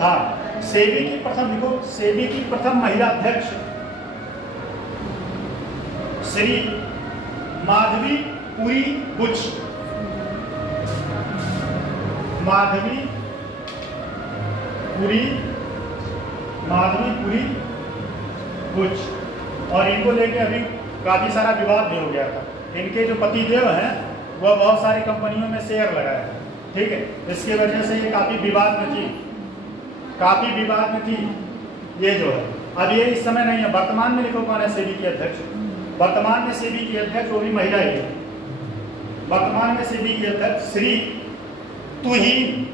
हाँ, सेबी की प्रथम, देखो, सेबी की प्रथम महिला अध्यक्ष श्री माधवी पुरी बुच। माधवी पुरी बुच। और इनको लेके अभी काफी सारा विवाद भी हो गया था। इनके जो पतिदेव हैं वह बहुत सारी कंपनियों में शेयर लगाए। ठीक है। इसके वजह से ये काफी विवाद में थी, ये जो है। अब ये इस समय नहीं है, वर्तमान में लिखो कौन है सेबी की अध्यक्ष? वर्तमान में सेबी की अध्यक्ष वो भी महिला ही है। वर्तमान में सेबी की अध्यक्ष श्री तुहीन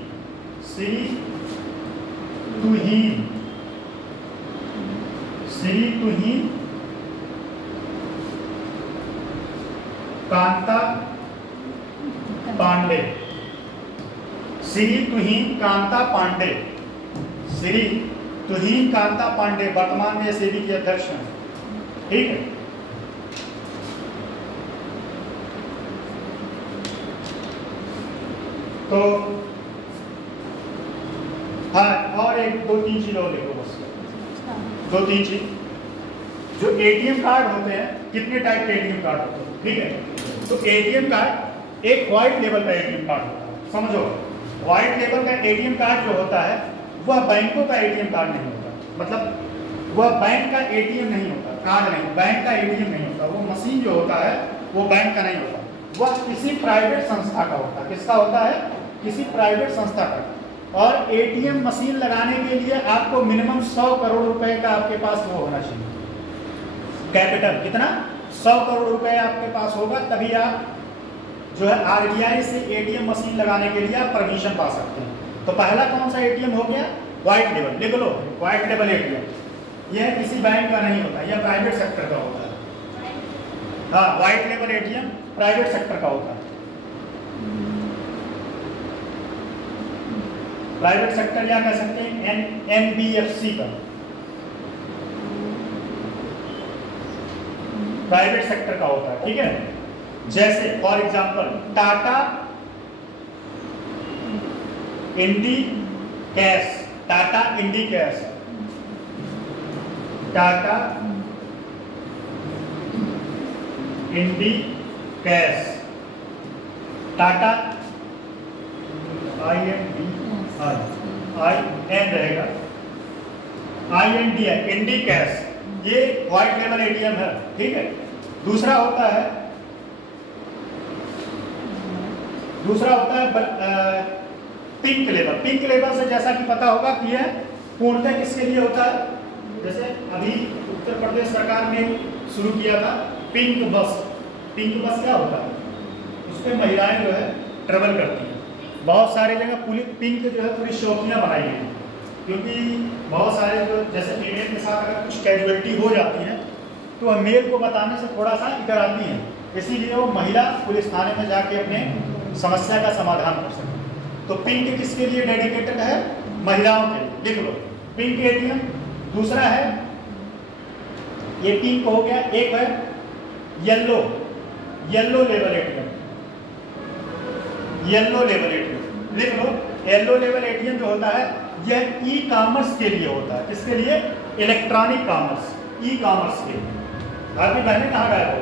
कांता पांडे। श्री तुहीन कांता पांडे। श्री तुहीन कांता पांडे वर्तमान में सेबी के अध्यक्ष हैं। ठीक है। तो हाँ, और एक दो तीन चीज और देखो, बस 2-3 चीज। जो एटीएम कार्ड होते हैं, कितने टाइप के एटीएम कार्ड होते हैं? ठीक है। तो एटीएम कार्ड, एक व्हाइट लेवल का एटीएम कार्ड होता है। समझो, व्हाइट लेवल का एटीएम कार्ड जो होता है वह बैंकों का एटीएम कार्ड नहीं होता। मतलब वह बैंक का एटीएम नहीं होता, कार्ड नहीं, बैंक का एटीएम नहीं होता, वो मशीन जो होता है वो बैंक का नहीं होता, वह किसी प्राइवेट संस्था का होता है। किसका होता है? किसी प्राइवेट संस्था का। और एटीएम मशीन लगाने के लिए आपको मिनिमम 100 करोड़ रुपए का आपके पास वो होना चाहिए, कैपिटल। कितना? 100 करोड़ रुपए आपके पास होगा, तभी आप जो है आरबीआई से एटीएम मशीन लगाने के लिए आप परमिशन पा सकते हैं। तो पहला कौन सा एटीएम हो गया? White label. लिख लो, व्हाइट लेबल एटीएम। यह किसी बैंक का नहीं होता, यह प्राइवेट सेक्टर का होता है। हाँ, white label ATM private sector का होता है। प्राइवेट सेक्टर या कह सकते हैं एनबीएफसी का, प्राइवेट सेक्टर का होता है। ठीक है, जैसे for example Tata Indicash, Tata Indicash, Tata Indicash, Tata IN रहेगा, IND है, इंडी कैश, ये व्हाइट लेबल एटीएम है। ठीक है, दूसरा होता है पिंक लेबल। पिंक लेबल से जैसा कि पता होगा कि यह पूर्णतः किसके लिए होता है? जैसे अभी उत्तर प्रदेश सरकार ने शुरू किया था पिंक बस। पिंक बस क्या होता है? उसमें महिलाएं जो है ट्रेवल करती हैं। बहुत सारी जगह पिंक जो है पूरी चौकियाँ बनाई गई हैं, क्योंकि बहुत सारे जो जैसे फीमेल के साथ अगर कुछ कैजुअलिटी हो जाती है तो वह मेल को बताने से थोड़ा सा इतराती हैं, इसीलिए वो महिला पुलिस थाने में जाके अपने समस्या का समाधान कर सके। तो पिंक किसके लिए डेडिकेटेड है? महिलाओं के लिए। लिख लो, पिंक एटीएम। दूसरा है, ये पिंक हो गया। एक है yellow, yellow level ATM, yellow level ATM. लिख लो, येलो लेवल एटीएम जो होता है यह ई कॉमर्स के लिए होता है। किसके लिए? इलेक्ट्रॉनिक कॉमर्स, ई कॉमर्स के लिए। आपकी बहनें कहाँ गए हो?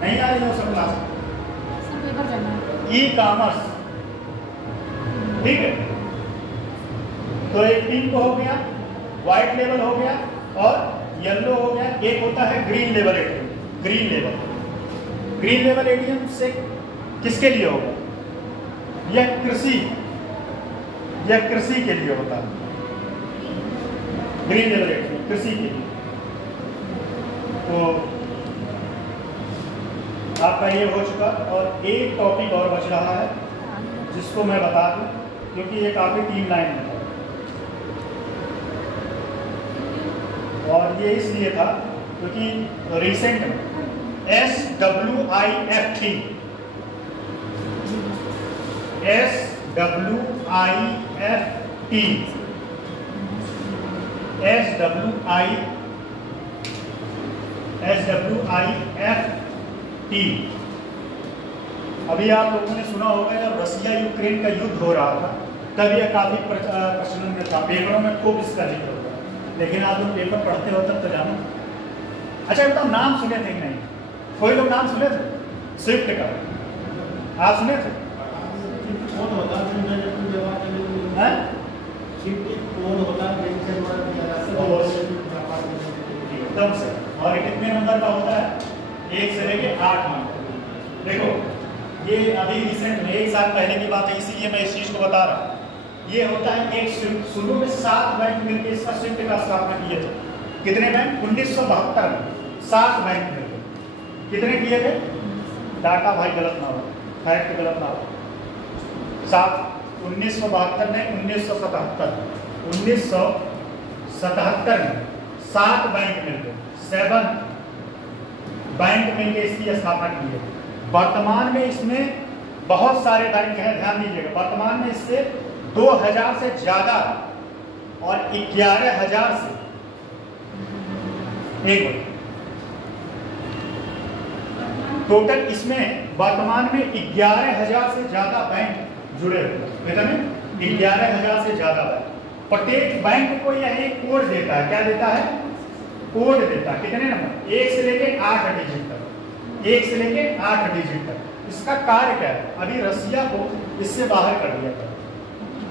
नहीं आ रही हो सब क्लास? E commerce. ठीक है, तो एक पिंक हो गया, व्हाइट लेवल हो गया और येलो हो गया। एक होता है green level ATM. Green level, green level ATM से किसके लिए होगा? यह कृषि के लिए होता है। ग्रीन लेवल एटीएम कृषि के लिए। तो आपका ये हो चुका और एक टॉपिक और बच रहा है जिसको मैं बता दूं, क्योंकि ये काफी 3 लाइन में था और ये इसलिए था क्योंकि रिसेंट में SWIFT अभी आप लोगों ने सुना होगा जब रसिया यूक्रेन का युद्ध हो रहा था तब यह काफी प्रचलन में था, पेपरों में खूब इसका जिक्र होता है। लेकिन आप लोग पेपर पढ़ते हो तब तो जानो। अच्छा बताओ, नाम सुने थे कि नहीं? कोई लोग नाम सुने थे? स्विफ्ट का आप सुने थे? एकदम से। और ये कितने नंबर का होता है? 1 से लेके 8 नंबर। देखो ये अभी रिसेंट में 1 साल पहले की बात है, इसीलिए मैं इस चीज को बता रहा हूँ। ये होता है एक स्विफ्ट। शुरू में 7 बैंक मिलकर इसका स्विफ्ट का स्थापना किए थे। कितने बैंक? 1972 में 7 बैंक मिलकर। कितने किए थे? डाटा भाई गलत ना हो, फैक्ट गलत ना हो। 1972 में 1977 में 7 बैंक मिलकर 7 बैंक मिलकर इसकी स्थापना की है। वर्तमान में इसमें बहुत सारे बैंक हैं, ध्यान दीजिएगा। वर्तमान में इससे 2000 से ज्यादा और 11,000 से एक टोटल इसमें वर्तमान में 11,000 से ज्यादा बैंक जुड़े हुए हैं। 11,000 से ज्यादा बैंक। प्रत्येक बैंक को यह एक कोड देता है। क्या देता है? कोड देता है। कितने नंबर? 1 से लेके 8 डिजिट तक। 1 से लेके 8 डिजिट तक। इसका कार्य क्या है? अभी रसिया को इससे बाहर कर दिया था।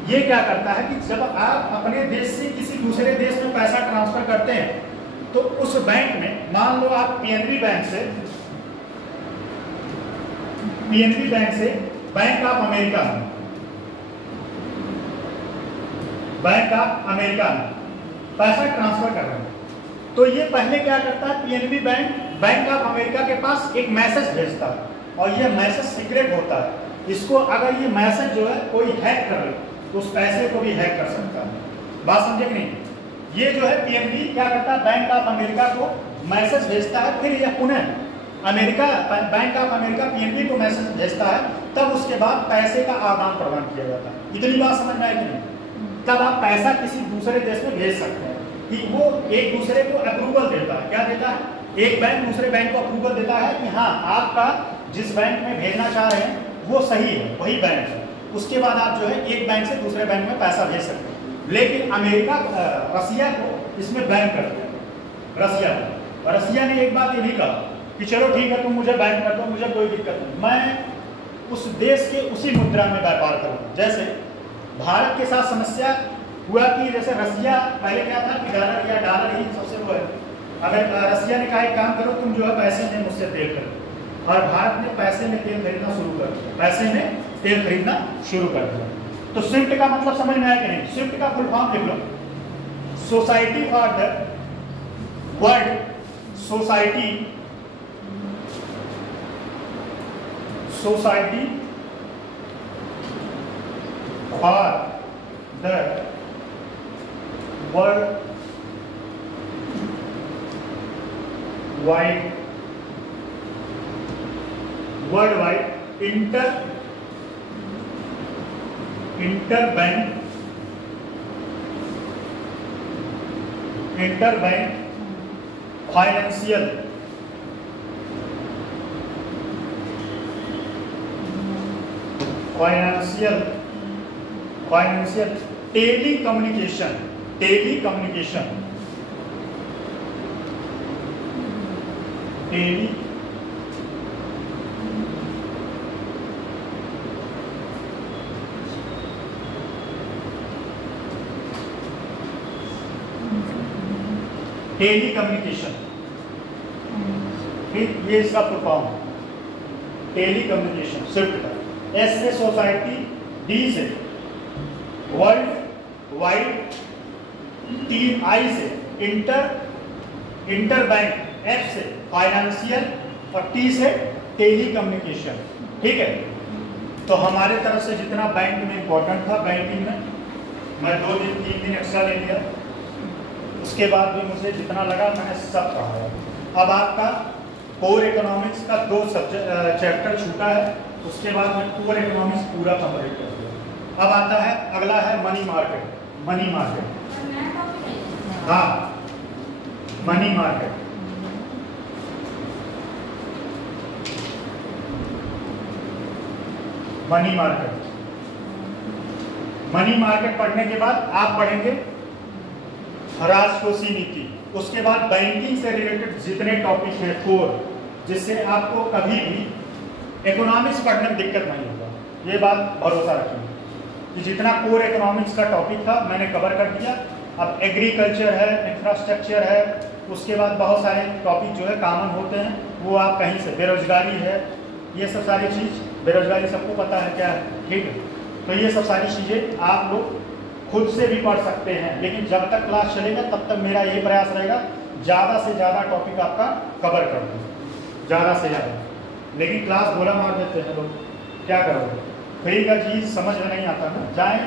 ये क्या करता है कि जब आप अपने देश से किसी दूसरे देश में पैसा ट्रांसफर करते हैं तो उस बैंक में, मान लो आप पीएनबी बैंक से बैंक ऑफ अमेरिका में पैसा ट्रांसफर कर रहे हैं, तो ये पहले क्या करता है, पीएनबी बैंक ऑफ अमेरिका के पास एक मैसेज भेजता है और ये मैसेज सीक्रेट होता है। इसको अगर ये मैसेज जो है कोई हैक कर ले तो उस पैसे को भी हैक कर सकता है। बात समझे कि नहीं? ये जो है पीएनबी क्या करता है, बैंक ऑफ अमेरिका को मैसेज भेजता है, फिर यह पुनः बैंक ऑफ अमेरिका पीएनबी को मैसेज भेजता है, तब उसके बाद पैसे का आदान प्रदान किया जाता है। इतनी बात समझ में आएगी नहीं? तब आप पैसा किसी दूसरे देश में भेज सकते हैं कि वो एक दूसरे को अप्रूवल देता है। क्या देता है? एक बैंक दूसरे बैंक को अप्रूवल देता है कि हाँ, आपका जिस बैंक में भेजना चाह रहे हैं वो सही है, वही बैंक है। उसके बाद आप जो है एक बैंक से दूसरे बैंक में पैसा भेज सकते हैं। लेकिन रसिया को इसमें बैन कर दिया। रसिया ने एक बात ये भी कहा कि चलो ठीक है, तुम मुझे बैन कर दो, मुझे कोई दिक्कत नहीं, मैं उस देश के उसी मुद्रा में व्यापार करूँ। जैसे भारत के साथ समस्या हुआ कि जैसे रसिया पहले क्या था कि डॉलर ही सबसे वो है। अगर रसिया ने कहा एक काम करो, तुम जो है पैसे में मुझसे तेल खरीदो, और भारत ने पैसे में तेल खरीदना शुरू कर दिया। तो स्विफ्ट का मतलब समझ में आया कि नहीं? स्विफ्ट का फुल फॉर्म लिख लो, society for the world society for the world wide interbank financial telecommunication ये इसका फुल फॉर्म है, टेलीकम्युनिकेशन। स्विफ्ट का एस से सोसाइटी, डी से वर्ल्ड वाइड, टी आई से इंटरबैंक, एफ से फाइनेंशियल और टी से टेलीकम्युनिकेशन। ठीक है, तो हमारे तरफ से जितना बैंक में इंपॉर्टेंट था बैंकिंग में, मैं 2-3 दिन एक्स्ट्रा ले लिया। उसके बाद भी मुझे जितना लगा मैंने सब पढ़ाया। अब आपका कोर इकोनॉमिक्स का 2 चैप्टर छूटा है, उसके बाद मैं कोर इकोनॉमिक्स पूरा कंप्लीट कर दिया। अब आता है अगला है मनी मार्केट। हाँ, मनी मार्केट। मनी मार्केट पढ़ने के बाद आप पढ़ेंगे राजकोषीय नीति। उसके बाद बैंकिंग से रिलेटेड जितने टॉपिक हैं कोर, जिससे आपको कभी भी इकोनॉमिक्स पढ़ने में दिक्कत नहीं होगा। ये बात भरोसा रखिए कि जितना कोर इकोनॉमिक्स का टॉपिक था मैंने कवर कर दिया। अब एग्रीकल्चर है, इंफ्रास्ट्रक्चर है, उसके बाद बहुत सारे टॉपिक जो है कॉमन होते हैं, वो आप कहीं से, बेरोजगारी है, ये सब सारी चीज़, बेरोजगारी सबको पता है क्या है, ठीक है। तो ये सब सारी चीज़ें आप लोग खुद से भी पढ़ सकते हैं, लेकिन जब तक क्लास चलेगा तब तक मेरा यही प्रयास रहेगा ज़्यादा से ज़्यादा टॉपिक आपका कवर कर दूँ, ज़्यादा से ज़्यादा। लेकिन क्लास गोला मार देते हैं लोग, क्या करोगे? फ्री का चीज़ समझ में नहीं आता ना, जाएं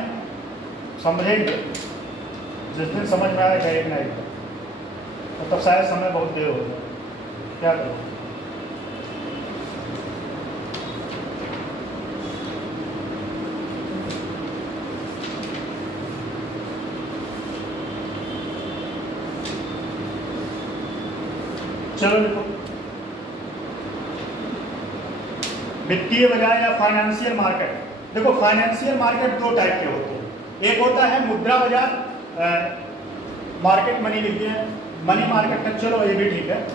समझेंगे, जिस दिन समझ में आएगा एक ना एक, तो तब शायद समय बहुत देर हो जाए, क्या करोगे? चलो देखो, वित्तीय बाजार या फाइनेंशियल मार्केट। देखो, फाइनेंशियल मार्केट 2 टाइप के होते हैं। एक होता है मुद्रा बाजार, मार्केट मनी लिखते हैं, मनी मार्केट का, चलो ये भी ठीक है।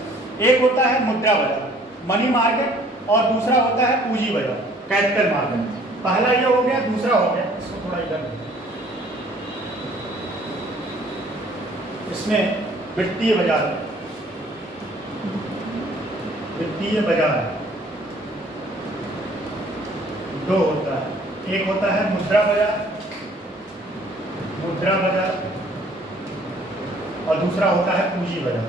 एक होता है मुद्रा बाजार, मनी मार्केट, और दूसरा होता है पूंजी बाजार, कैपिटल मार्केट। पहला ये हो गया, दूसरा हो गया, इसको थोड़ा इधर इसमें वित्तीय बाजार है, वित्तीय बाजार दो होता है, एक होता है मुद्रा बाजार, मुद्रा बाजार, और दूसरा होता है पूंजी बाजार,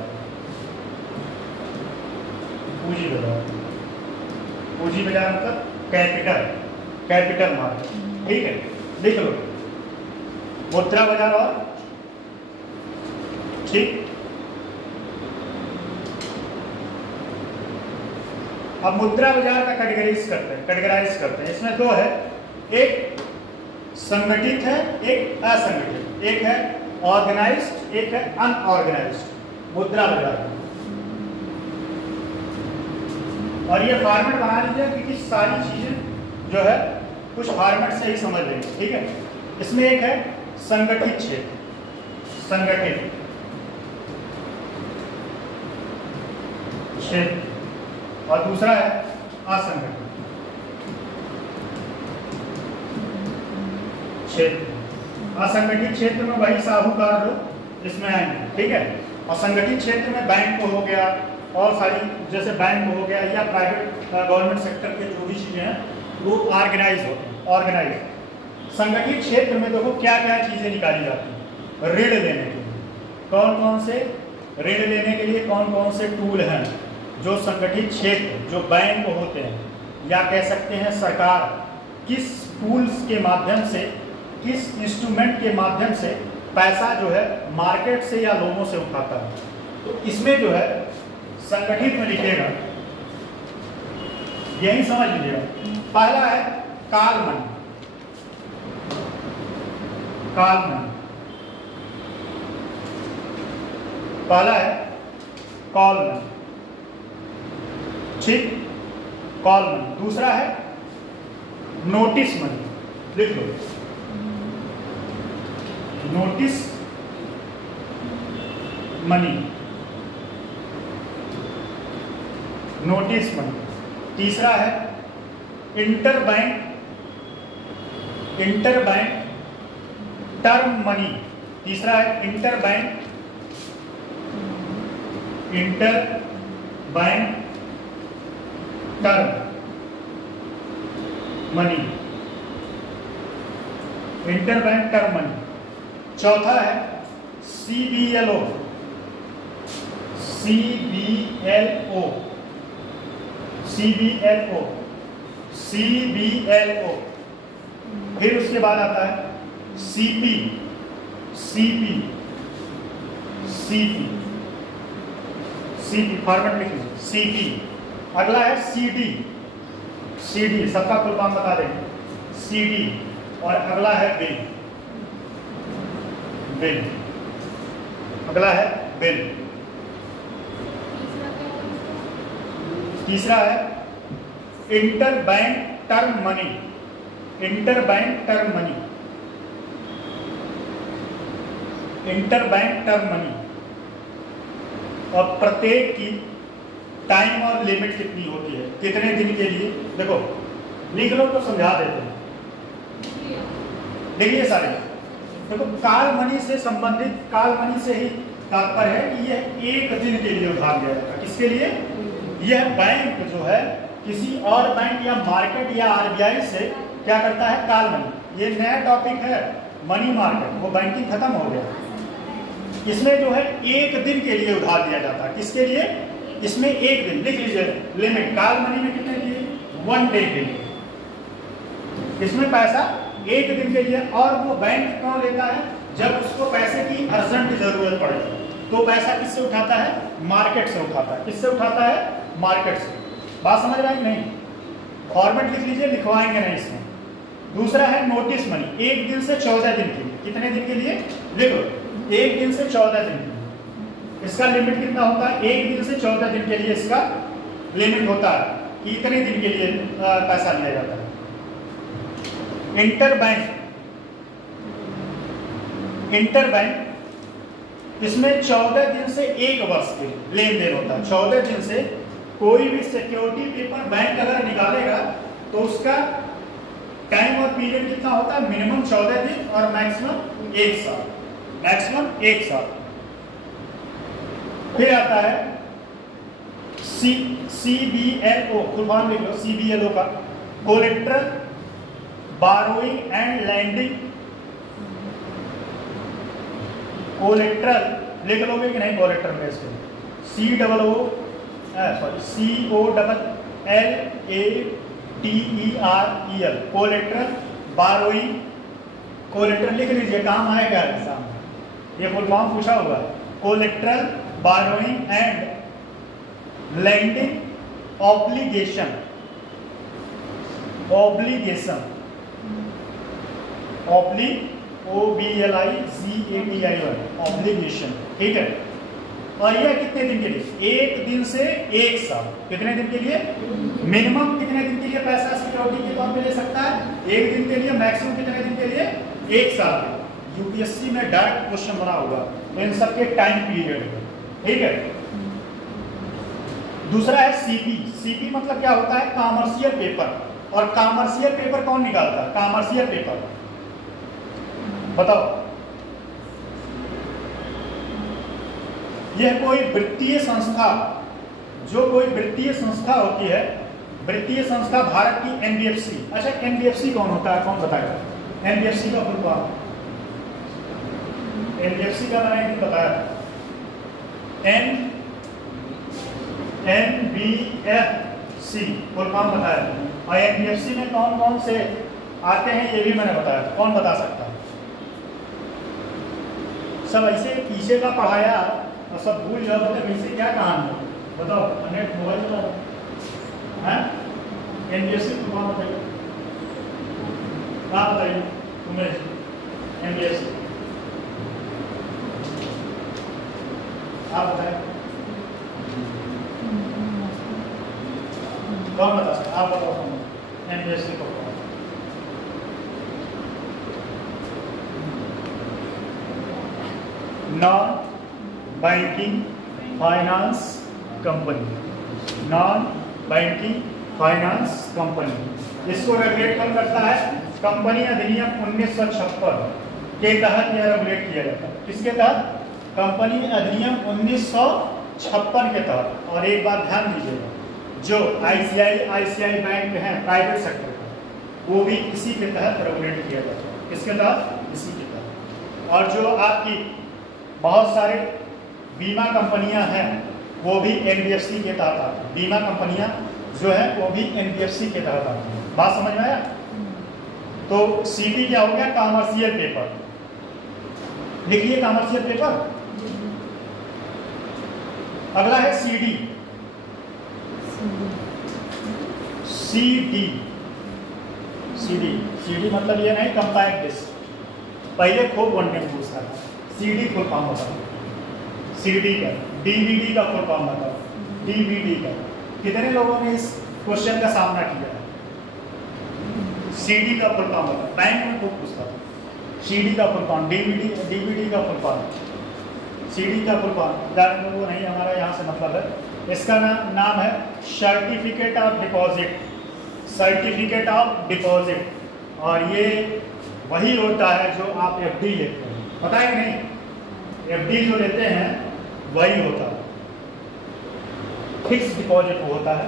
पूंजी बाजार। पूंजी बाजार मतलब कैपिटल, कैपिटल मार्केट, ठीक है। देख लो मुद्रा बाजार और ठीक। अब मुद्रा बाजार का कैटेगराइज करते हैं। इसमें दो है, एक संगठित है, एक असंगठित, एक है ऑर्गेनाइज्ड, एक है अनऑर्गेनाइज्ड मुद्रा बाजार। और ये फॉर्मेट बना लीजिए क्योंकि सारी चीजें जो है कुछ फॉर्मेट से ही समझ लेंगे, ठीक है। इसमें एक है संगठित क्षेत्र, संगठित क्षेत्र, और दूसरा है असंगठित क्षेत्र। असंगठित क्षेत्र में वही साहूकार लोग इसमें आएंगे, ठीक है। और संगठित क्षेत्र में बैंक हो गया और सारी जैसे बैंक हो गया या प्राइवेट गवर्नमेंट सेक्टर के जो भी चीजें हैं वो ऑर्गेनाइज होते हैं, ऑर्गेनाइज। संगठित क्षेत्र में देखो क्या क्या चीजें निकाली जाती हैं। ऋण लेने के लिए कौन कौन से, ऋण लेने के लिए कौन कौन से टूल हैं जो संगठित क्षेत्र, जो बैंक होते हैं या कह सकते हैं सरकार, किस टूल्स के माध्यम से, किस इंस्ट्रूमेंट के माध्यम से पैसा जो है मार्केट से या लोगों से उठाता है। तो इसमें जो है संगठित में लिखिएगा, यही समझ लीजिएगा। पहला है कॉल मनी, कॉल मनी, पहला है कॉल मनी, ठीक, कॉल मनी। दूसरा है नोटिस मनी, लिख लो नोटिस मनी, नोटिस मनी। तीसरा है इंटरबैंक टर्म मनी। तीसरा है interbank term money, interbank term money. चौथा है CBLO, CBLO, CBLO, CBLO। फिर उसके बाद आता है CP, CP, CP, CP format लिखिए CP। अगला है CD, CD सबका फुल फॉर्म बता देंगे CD। और अगला है बिल, बिल, अगला है बिल। तीसरा है interbank term money, interbank term money, interbank term money. और प्रत्येक की टाइम और लिमिट कितनी होती है, कितने दिन के लिए, देखो लिख लो तो समझा देते हैं। देखिए सारे, देखो कॉल मनी से संबंधित, कॉल मनी से ही तात्पर्य है कि यह एक दिन के लिए उधार लिया जाएगा। किसके लिए? यह बैंक जो है किसी और बैंक या मार्केट या RBI से क्या करता है, कॉल मनी। ये नया टॉपिक है मनी मार्केट, वो बैंकिंग खत्म हो गया। इसमें जो है एक दिन के लिए उधार दिया जाता है। किसके लिए? इसमें एक दिन, लिख लीजिए लिमिट, कॉल मनी में कितने लिए, 1 डे के लिए। इसमें पैसा एक दिन के लिए। और वो बैंक कौन लेता है? जब उसको पैसे की अर्जेंट जरूरत पड़े तो पैसा किससे उठाता है? मार्केट से उठाता है। किससे उठाता है? मार्केट से। बात समझ रहा है कि नहीं? फॉर्मेट लिख लीजिए, लिखवाएंगे नहीं इसमें। दूसरा है नोटिस मनी, 1 दिन से 14 दिन के लिए। कितने दिन के लिए? लिखो 1 दिन से 14 दिन के लिए। इसका लिमिट कितना होता है? 1 दिन से 14 दिन के लिए इसका लिमिट होता है कि इतने दिन के लिए पैसा लिया जाता है। इंटरबैंक, इसमें 14 दिन से 1 वर्ष के लेन देन होता है। 14 दिन से कोई भी सिक्योरिटी पेपर बैंक अगर निकालेगा तो उसका टाइम और पीरियड कितना होता है? मिनिमम 14 दिन और मैक्सिमम 1 साल, मैक्सिमम 1 साल। फिर आता है CBLO, फुल फॉर्म लिख लो CBLO का, collateral borrowing and lending. Collateral लिख लोगे कि नहीं? कोलेट्रल में इसको COOLLATEREL, कोलेट्रल बारोइंग। कोलेट्रल लिख लीजिए, काम आएगा एग्जाम में, ये फुल फॉर्म पूछा हुआ है। Collateral borrowing and lending obligation, obligation obligation, ठीक है। और यह कितने दिन के लिए? 1 दिन से 1 साल। कितने दिन के लिए? मिनिमम कितने दिन के लिए पैसा सिक्योरिटी के तौर पे ले सकता है? 1 दिन के लिए। मैक्सिमम कितने दिन के लिए? 1 साल के। यूपीएससी में डायरेक्ट क्वेश्चन बना होगा इन सबके टाइम पीरियड में, ठीक है। दूसरा है सीपी मतलब क्या होता है? Commercial paper. और कॉमर्शियल पेपर कौन निकालता है? कॉमर्शियल पेपर बताओ। यह कोई वित्तीय संस्था, जो कोई वित्तीय संस्था होती है, वित्तीय संस्था भारत की NBFC। अच्छा, NBFC कौन होता है? कौन बताएगा? NBFC का फुल फॉर्म, NBFC का मैंने एक दिन बताया, NBFC फुल फॉर्म बताया। और NBFC में कौन कौन से आते हैं ये भी मैंने बताया। कौन बता सकता है? सब ऐसे पीछे का पढ़ाया और सब भूल जाओ तो वैसे क्या कहानी है बताओ? नेट मोबाइल चला है? NBFC फुल फॉर्म बताइए, आप बताइए तुम्हें। NBFC आप बताइए, कौन बता सकते? आप बताओ। NBFC को non banking finance company, non banking finance company. इसको रेगुलेट कौन करता है? कंपनी अधिनियम 1956 के तहत यह रेगुलेट किया जाता है। किसके तहत? कंपनी अधिनियम 1956 के तहत। और एक बात ध्यान दीजिएगा, जो ICICI बैंक हैं प्राइवेट सेक्टर का, वो भी इसी के तहत रेगुलेट किया जाता है। किसके तहत? इसी के तहत। और जो आपकी बहुत सारे बीमा कंपनियां हैं वो भी NBFC के तहत आती हैं। बीमा कंपनियां जो है वो भी NBFC के तहत आती हैं। बात समझ में आया? तो CD क्या हो गया? Commercial paper. लिखिए कॉमर्शियल पेपर। अगला है CD। CD मतलब ये नहीं कंपैक्ट डिस्क, पहले खूब बनने में पूछता था। CD फुल फॉर्म बताओ। CD का। DVD का फुल फॉर्म बताओ। DVD का। कितने लोगों ने इस क्वेश्चन का सामना किया है? CD का फुल फॉर्म बताओ। बैंक में खूब पूछता था। CD का फुल फॉर्म, DVD का फुल फॉर्म, CD का फुल फॉर्म। ज़्यादा लोगों को नहीं, हमारा यहाँ से मतलब है। इसका नाम है certificate of deposit, certificate of deposit. और ये वही होता है जो आप FD लेते हैं, पता है कि नहीं? FD जो लेते हैं वही होता है, फिक्स डिपॉजिट होता है।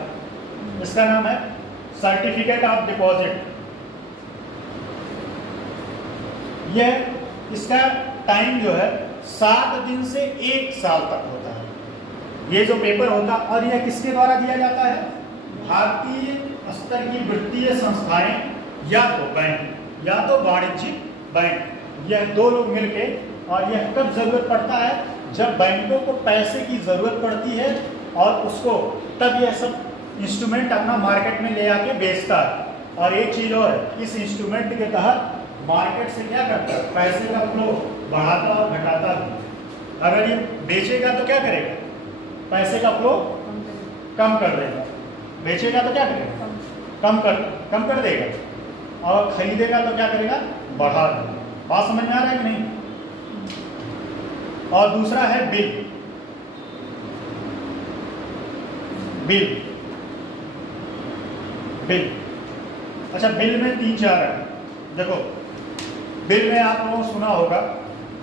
इसका नाम है सर्टिफिकेट ऑफ डिपॉजिट। यह इसका टाइम जो है 7 दिन से 1 साल तक होता है, ये जो पेपर होता है। और यह किसके द्वारा दिया जाता है? भारतीय स्तर की वित्तीय संस्थाएं या तो बैंक या तो वाणिज्यिक बैंक, यह 2 लोग मिलके। और यह कब जरूरत पड़ता है? जब बैंकों को पैसे की जरूरत पड़ती है और उसको तब यह सब इंस्ट्रूमेंट अपना मार्केट में ले आके बेचता है। और एक चीज और है, इस इंस्ट्रूमेंट के तहत मार्केट से क्या करता है? पैसे का फ्लो बढ़ाता और घटाता है। अगर ये बेचेगा तो क्या करेगा? पैसे का फ्लो कम कर देगा। बेचेगा तो क्या करेगा? कम कर देगा। और खरीदेगा तो क्या करेगा? बढ़ा देगा। बात समझ में आ रहा है कि नहीं? और दूसरा है बिल। अच्छा, बिल में 3-4 है। देखो, बिल में आप लोगों ने सुना होगा,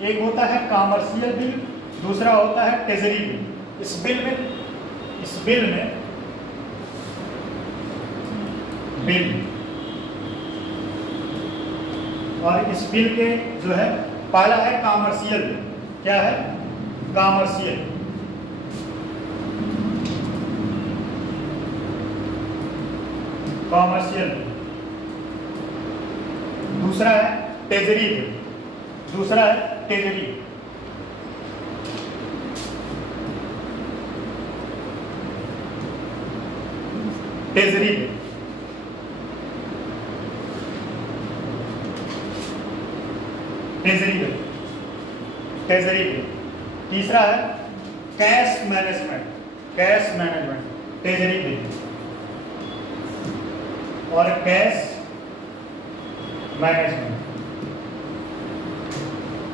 एक होता है कॉमर्शियल बिल, दूसरा होता है ट्रेजरी बिल। इस बिल में बिल और इस बिल के जो है पहला है कॉमर्शियल बिल। क्या है? कॉमर्शियल। Commercial bill. दूसरा है ट्रेजरी बिल। दूसरा है treasury. Treasury bill. Treasury bill. Treasury bill. तीसरा है cash management. Cash management. Treasury bill और cash management.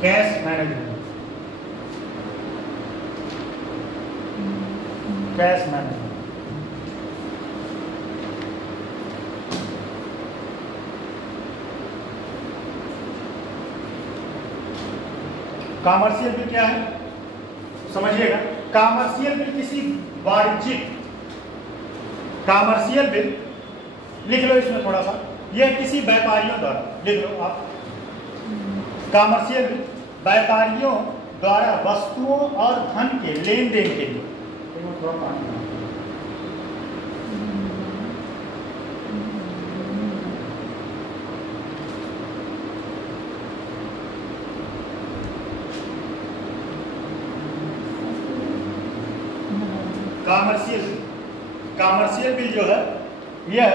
Cash management. Cash management. Commercial bill क्या है समझिएगा। कॉमर्शियल बिल किसी वाणिज्यिक, कॉमर्शियल बिल लिख लो इसमें थोड़ा सा, यह किसी व्यापारियों द्वारा, लिख लो आप, कॉमर्शियल बिल व्यापारियों द्वारा वस्तुओं और धन के लेन देन के लिए। कॉमर्शियल बिल जो है यह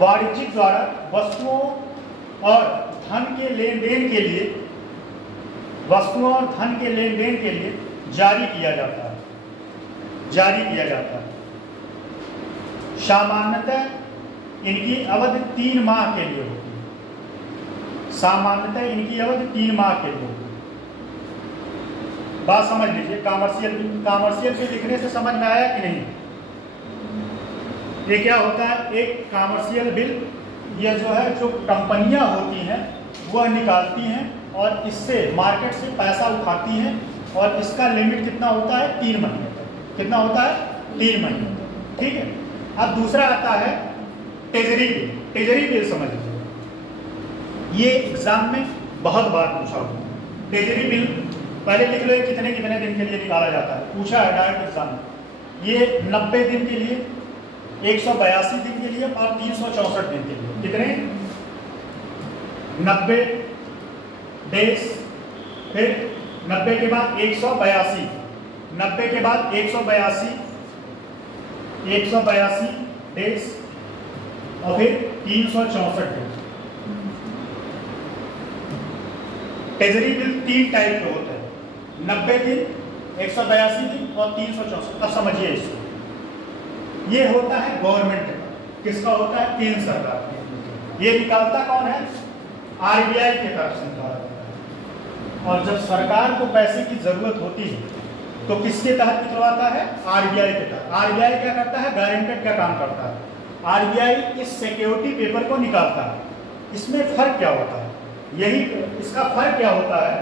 वाणिज्यिक द्वारा वस्तुओं और धन के लेन देन के लिए, वस्तुओं और धन के लेन देन के लिए जारी किया जाता है। जारी किया जाता है। सामान्यतः इनकी अवधि 3 माह के लिए होती है। सामान्यतः इनकी अवधि 3 माह के लिए होती है। बात समझ लीजिए। कॉमर्शियल बिल लिखने से समझ में आया कि नहीं? ये क्या होता है? एक कॉमर्शियल बिल, यह जो है जो कंपनियां होती हैं वह निकालती हैं और इससे मार्केट से पैसा उठाती हैं और इसका लिमिट कितना होता है? 3 महीने तक। कितना होता है? 3 महीने तक। ठीक है। अब दूसरा आता है ट्रेजरी बिल। ट्रेजरी बिल समझ लीजिए, ये एग्जाम में बहुत बार पूछा हुआ। ट्रेजरी बिल पहले लिख लो कितने कितने दिन के लिए निकाला जाता है, पूछा है डायरेक्ट एग्जाम में। ये 90 दिन के लिए, 182 दिन के लिए और 364 दिन के लिए। कितने? 90 डेज, फिर 90 के बाद 182, 90 के बाद 182 डेज और फिर 364 डेज। ट्रेजरी बिल 3 टाइप के होते हैं, 90 दिन, 182 दिन और 364। अब समझिए इसको। ये होता है गवर्नमेंट का। किसका होता है? केंद्र सरकार। ये निकालता कौन है? आरबीआई की तरफ से निकाला जाता है। और जब सरकार को पैसे की जरूरत होती है तो किसके तहत निकलवाता है? आरबीआई के तहत। आरबीआई क्या करता है? गारंटेड का काम करता है। आरबीआई इस सिक्योरिटी पेपर को निकालता है। इसमें फर्क क्या होता है? यही इसका फर्क क्या होता है?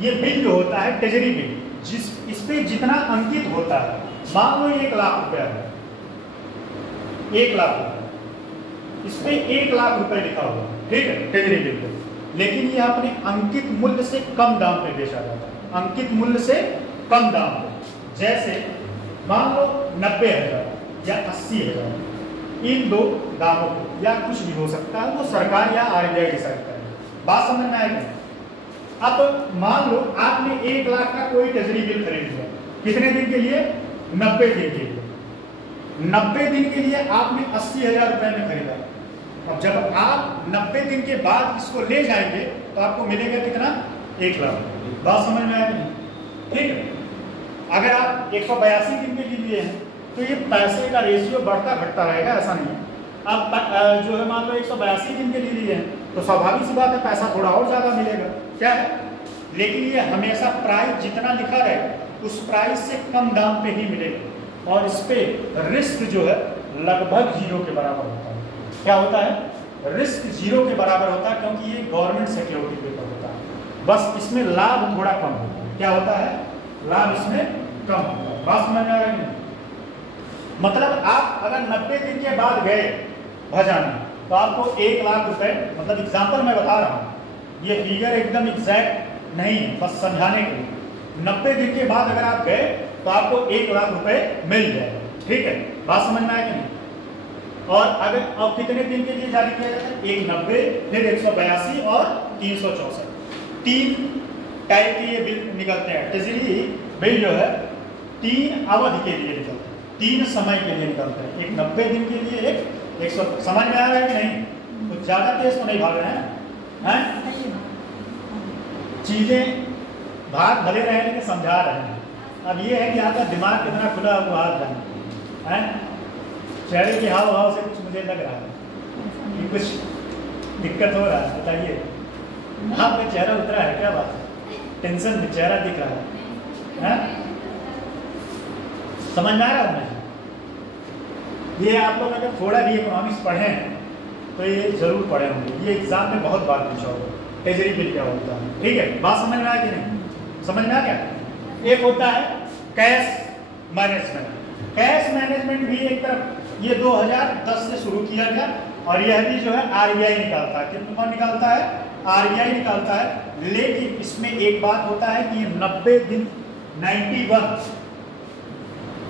ये बिल जो होता है ट्रेजरी बिल, इस पे जितना अंकित होता है, मान लो 1 लाख रुपया है, 1 लाख रुपया, इस पे 1 लाख रुपए लिखा हुआ, ठीक है, ट्रेजरी बिल पे। लेकिन ये अपने अंकित मूल्य से कम दाम पे बेचा जाता है। अंकित मूल्य से कम दाम पे। जैसे मान लो 90,000 या 80,000, इन 2 दामों पे या कुछ भी हो सकता है, वो सरकार या आरबीआई डिसाइड करेगा। बात समझ में आएगी? अब मान लो आपने 1 लाख का कोई ट्रेजरी बिल खरीद लिया। कितने दिन के लिए? 90 दिन के लिए। 90 दिन के लिए आपने 80,000 रुपए में खरीदा। अब जब आप 90 दिन के बाद इसको ले जाएंगे तो आपको मिलेगा कितना? 1 लाख। बात समझ में आएगी? ठीक है। अगर आप 182 दिन के लिए लिए हैं तो ये पैसे का रेशियो बढ़ता घटता रहेगा, ऐसा नहीं है। अब जो है मान लो 182 दिन के लिए लिए हैं तो स्वाभाविक सी बात है पैसा थोड़ा और ज्यादा मिलेगा। क्या है? लेकिन ये हमेशा प्राइस जितना लिखा रहेगा उस प्राइस से कम दाम पे ही मिलेगा और इस पे रिस्क जो है लगभग 0 के बराबर होता है। क्या होता है? रिस्क 0 के बराबर होता है, क्योंकि ये गवर्नमेंट सिक्योरिटी पेपर होता है। बस इसमें लाभ थोड़ा कम होता है। क्या होता है? लाभ इसमें कम होगा। बात समझ में आ रही है? मतलब आप अगर 90 दिन के बाद गए भजाने तो आपको 1 लाख रुपए, मतलब एग्जाम्पल मैं बता रहा हूँ, ये फिगर एकदम एग्जैक्ट नहीं है, बस समझाने के लिए। 90 दिन के बाद अगर आप गए तो आपको 1 लाख रुपए मिल जाएगा। ठीक है, बात समझ में आया कि नहीं? और अगर अब कितने दिन के लिए जारी किया जाता है? 190, फिर 182 और 364। 3 टाइप के ये बिल निकलते हैं। ट्रेजरी बिल जो है 3 अवधि के लिए निकलते हैं, 3 समय के लिए निकलते हैं। एक 90 दिन के लिए, एक 100। समझ में आ रहा है कि नहीं? कुछ ज्यादा तेज तो नहीं भाग रहे हैं? चीजें भाग भले रहे लेकिन समझा रहे हैं। अब ये है कि आपका दिमाग कितना खुला हुआ आप जाने हैं। चेहरे के हाव भाव से कुछ मुझे लग रहा है कि कुछ दिक्कत हो रहा है। बताइए, आपका चेहरा उतरा है, क्या बात है? टेंशन में चेहरा दिख रहा है? समझ में आ रहा है? ये आप लोग अगर थोड़ा भी इकोनॉमिक्स पढ़े हैं तो ये जरूर पढ़े होंगे। ये एग्जाम में बहुत बार पूछा होगा, ट्रेजरी बिल क्या होता है। ठीक है, बात समझ में आया कि नहीं? समझ में आ गया? एक होता है कैश मैनेजमेंट। कैश मैनेजमेंट भी एक तरफ ये 2010 से शुरू किया गया, और यह भी जो है आरबीआई निकालता है। कितना कौन निकालता है? आरबीआई निकालता है। लेकिन इसमें एक बात होता है कि 90 दिन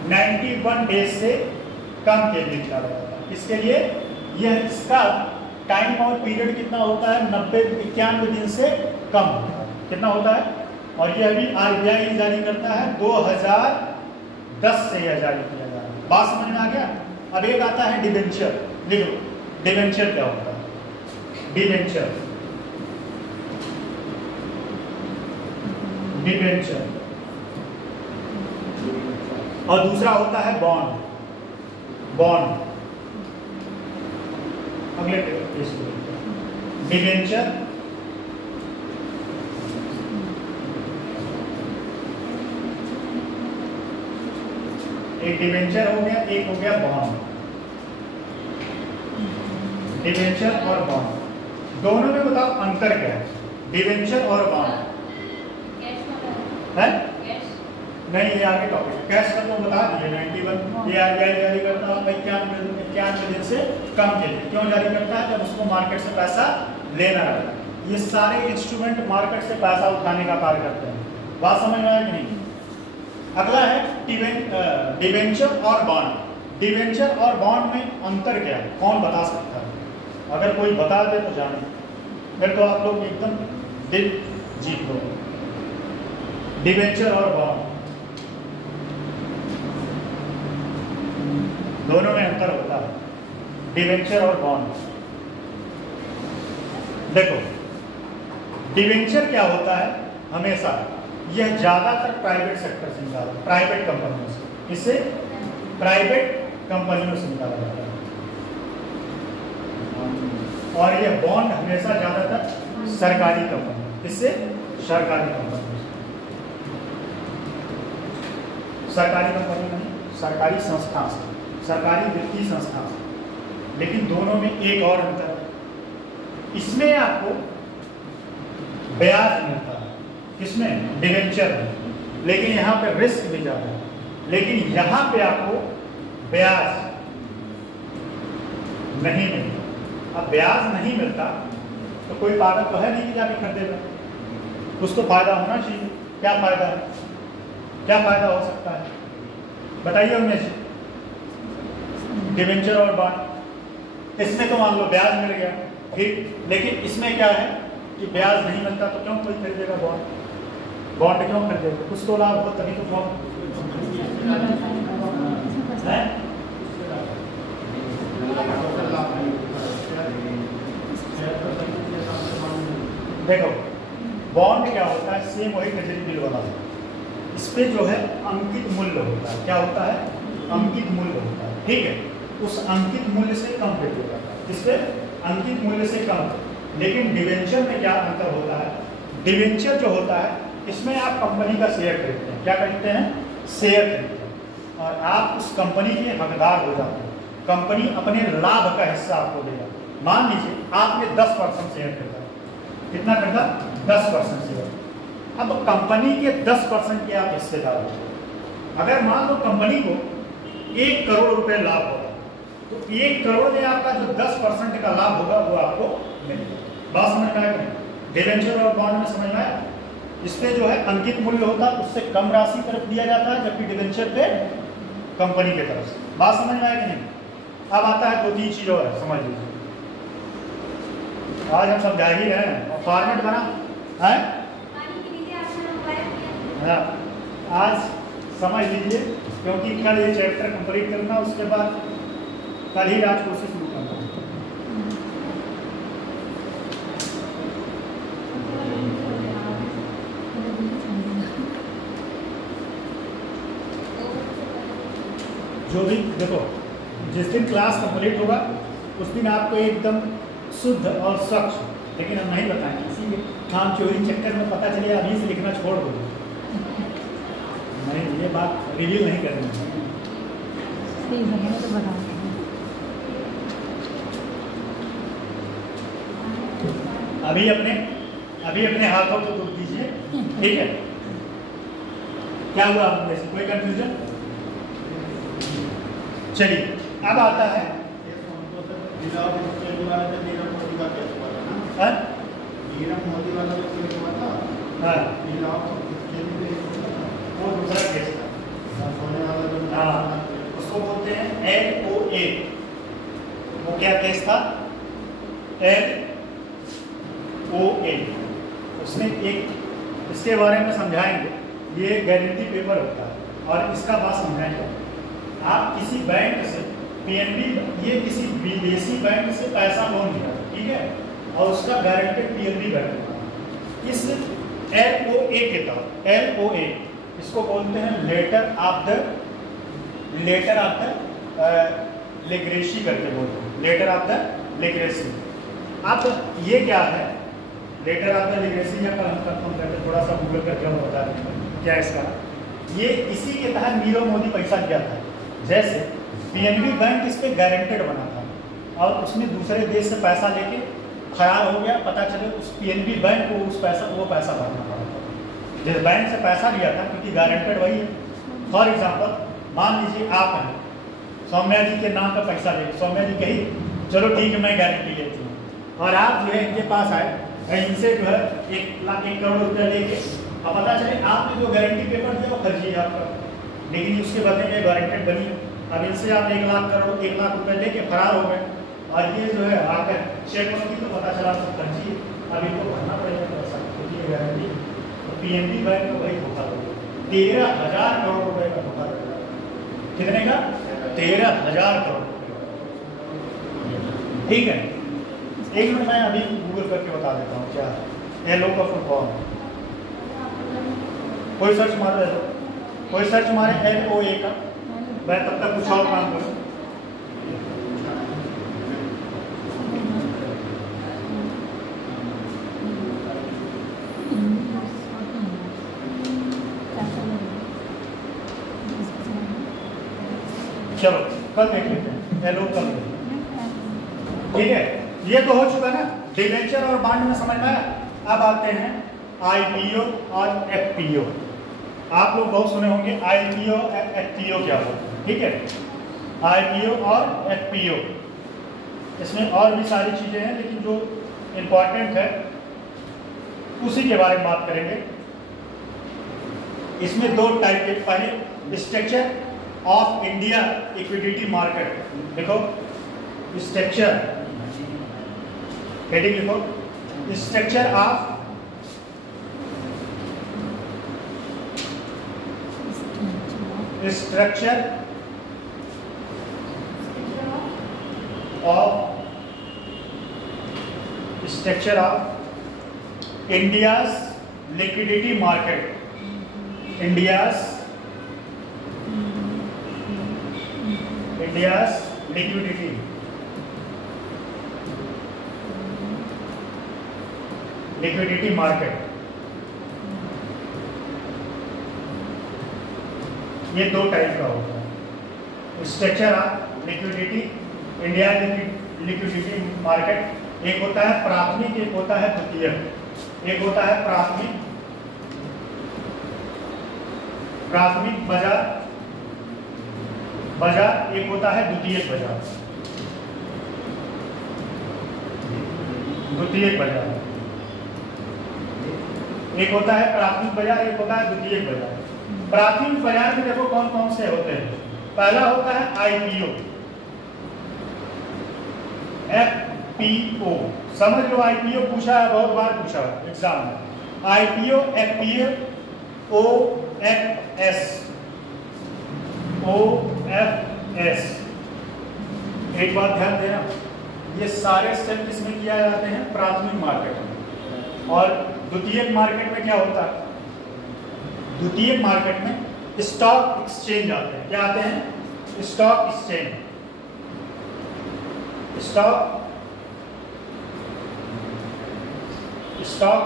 91 डेज से कम के लिए निकाला जाता है। इसके लिए यह इसका टाइम और पीरियड कितना होता है? 91 दिन से कम होता है। कितना होता है? और यह भी आरबीआई जारी करता है। 2010 से यह जारी किया जा रहा है। बात समझ में आ गया? अब एक आता है डिबेंचर। देखो डिबेंचर क्या होता है? डिबेंचर और दूसरा होता है बॉन्ड। अगले डिबेंचर एक डिबेंचर हो गया, एक हो गया बॉन्ड। डिबेंचर और बॉन्ड दोनों में बताओ अंतर क्या है? डिबेंचर और बॉन्ड है? नहीं, ये आगे टॉपिक। कैश का तो बता दिए 91। ये आरबीआई जारी करता है 91 दिन से कम के लिए। क्यों जारी करता है? जब उसको मार्केट से पैसा लेना रहता है। ये सारे इंस्ट्रूमेंट मार्केट से पैसा उठाने का कार्य करते हैं। बात समझ में आया कि नहीं? अगला है डिबेंचर और बॉन्ड। डिबेंचर और बॉन्ड में अंतर क्या है? कौन बता सकता है? अगर कोई बता दे तो जाने, फिर तो आप लोग एकदम दिल जीत लो। डिबेंचर और बॉन्ड दोनों में अंतर होता है। डिबेंचर और बॉन्ड देखो, डिबेंचर क्या होता है? हमेशा यह ज्यादातर प्राइवेट सेक्टर से निकाला, प्राइवेट कंपनियों से। इससे प्राइवेट कंपनियों से निकाला जाता है। और यह बॉन्ड हमेशा ज्यादातर सरकारी कंपनी, इससे सरकारी कंपनी, सरकारी कंपनी नहीं, सरकारी संस्था से, सरकारी वित्तीय संस्था से। लेकिन दोनों में एक और अंतर है, इसमें आपको ब्याज मिलता है, किसमें? डिबेंचर में। लेकिन यहाँ पे रिस्क भी ज़्यादा है। लेकिन यहाँ पे आपको ब्याज नहीं मिलता। अब ब्याज नहीं मिलता तो कोई पागल तो है नहीं कि जाके खरीदेगा, कुछ तो फायदा होना चाहिए। क्या फायदा है? क्या फायदा हो सकता है? बताइए उनमें से। डिबेंचर और बॉन्ड, इसमें तो मान लो ब्याज मिल गया, ठीक, लेकिन इसमें क्या है कि ब्याज नहीं मिलता, तो क्यों कोई खरीदेगा बॉन्ड? बॉन्ड क्यों खरीदेगा? कुछ तो लाभ हो तभी तो बॉन्ड है। देखो बॉन्ड क्या होता है? सेम वही ट्रेजरी बिल वाला। इस पे जो है अंकित मूल्य होता है। क्या होता है? अंकित मूल्य होता है, ठीक है। उस अंकित मूल्य से कम रेट हो जाता है। इस पे अंकित मूल्य से कम। लेकिन डिबेंचर में क्या अंतर होता है? डिबेंचर जो होता है इसमें आप कंपनी का शेयर खरीदते हैं। क्या खरीदते हैं? शेयर खरीदते हैं, और आप उस कंपनी के हकदार हो जाते हैं। कंपनी अपने लाभ का हिस्सा आपको देगा। मान लीजिए आपने 10% शेयर खरीदा। कितना खरीदा? 10% शेयर। अब कंपनी के 10% के आप हिस्सेदार हो। अगर मान लो कंपनी को 1 करोड़ रुपए लाभ होगा, तो 1 करोड़ में आपका जो 10% का लाभ होगा वो आपको मिलेगा। बात समझ में आएगा? डिबेंचर और बॉन्ड में समझ में आया? इसमें जो है अंकित मूल्य होता है, उससे कम राशि तरफ दिया जाता है, जबकि डिबेंचर पे कंपनी की तरफ से। बात समझ में आएगी नहीं? अब आता है 2-3 चीज और है, समझ लीजिए। आज हम समझा ही रहे हैं और फॉर्मेट बना है। हाँ, आज समझ लीजिए, क्योंकि कल ये चैप्टर कंप्लीट करना, उसके बाद कल ही राज कोर्स शुरू करना। जो भी देखो, जिस दिन क्लास कंप्लीट होगा उस दिन आपको एकदम शुद्ध और स्वच्छ, लेकिन हम नहीं बताएंगे, इसीलिए काम चोरी चक्कर में पता चले अभी से लिखना छोड़ दो। नहीं, ये बात रिवील नहीं करनी। अभी अपने हाथों को दुख दीजिए, ठीक है? क्या हुआ आप में से कोई कंफ्यूजन? चलिए, अब आता है वो दूसरा केस था। हाँ, उसको बोलते हैं LOA। वो क्या केस था? LOA। उसमें एक इसके बारे में समझाएंगे, ये गारंटी पेपर होता है और इसका बात समझाएंगे। आप किसी बैंक से PNB, ये किसी विदेशी बैंक से पैसा लोन लिया, ठीक है, और उसका गारंटेड PNB बैंक। इस LOA के तहत, LOA इसको बोलते हैं लेटर ऑफ द लेग्रेसी करके बोलते हैं, लेटर ऑफ द लेग्रेसी। अब ये क्या है लेटर ऑफ द लेग्रेसी, या कंफर्म करके थोड़ा सा गूगल करके हम बता देते हैं क्या इसका। ये इसी के तहत नीरव मोदी पैसा दिया था। जैसे PNB बैंक इस पे गारंटेड बना था और उसने दूसरे देश से पैसा लेके खराब हो गया, पता चले उस PNB बैंक को वो पैसा भरना पड़ा था। जिस बैंक से पैसा लिया था, क्योंकि गारंटेड वही है। फॉर एग्जांपल, मान लीजिए आप हैं, सौम्या जी के नाम का पैसा ले, सौम्या जी कही चलो ठीक है मैं गारंटी लेती हूँ, और आप जो है इनके पास आए, इनसे जो है 1 करोड़ रुपया लेके, अब पता चले आपने जो गारंटी पेपर दिया वो फर्जी है आपका, लेकिन उसके बदले में गारंटेड बनी। अब इनसे आप 1 लाख रुपए लेके फरार हो गए, और ये जो है आकर चेक की तो पता चला सब फर्जी है। अब इनको भरना पड़ेगा पैसा, क्योंकि ये गारंटी। तो PNB बैंक को वही धोखा दो, 13,000 करोड़ रुपए का धोखा देगा। कितने का? 13,000 करोड़ रुपए। ठीक है, 1 मिनट मैं अभी गूगल करके बता देता हूँ क्या है LO का फुल फॉर्म। कोई सर्च मारे LOA का, मैं तब तक कुछ और काम करूँ। चलो कल देख लेते हैं LO कल। ठीक है, ये तो हो चुका ना, डिबेंचर और बॉन्ड में समझ में आया। अब आते हैं IPO और FPO। आप लोग बहुत सुने होंगे IPO FPO क्या होता है, ठीक है? IPO और FPO, इसमें और भी सारी चीजें हैं, लेकिन जो इम्पोर्टेंट है उसी के बारे में बात करेंगे। इसमें 2 टाइप के, पहले structure of India equity market, देखो स्ट्रक्चर, हेडिंग लिखो, structure of India's liquidity market, India's liquidity market। ये 2 टाइप का होता है, structure of liquidity, India liquidity market. एक होता है प्राथमिक, एक होता है द्वितीयक। एक होता है प्राथमिक, प्राथमिक बाजार, बाजार एक होता है द्वितीयक बाजार, द्वितीयक बाजार एक होता है प्राथमिक बाजार, एक होता है द्वितीयक बाजार। प्राथमिक बाजार में देखो कौन कौन से होते हैं। पहला होता है आईपीओ, एफपीओ, समझ लो आईपीओ पूछा है, बहुत बार पूछा है एग्जाम में। IPO, FPO, OFS, OFS. एक बात ध्यान देना, ये सारे स्टेप किसमें किया जाते हैं? प्राथमिक मार्केट में। और द्वितीयक मार्केट में क्या होता है? द्वितीयक मार्केट में स्टॉक एक्सचेंज आते हैं। क्या आते हैं? Stock exchange, stock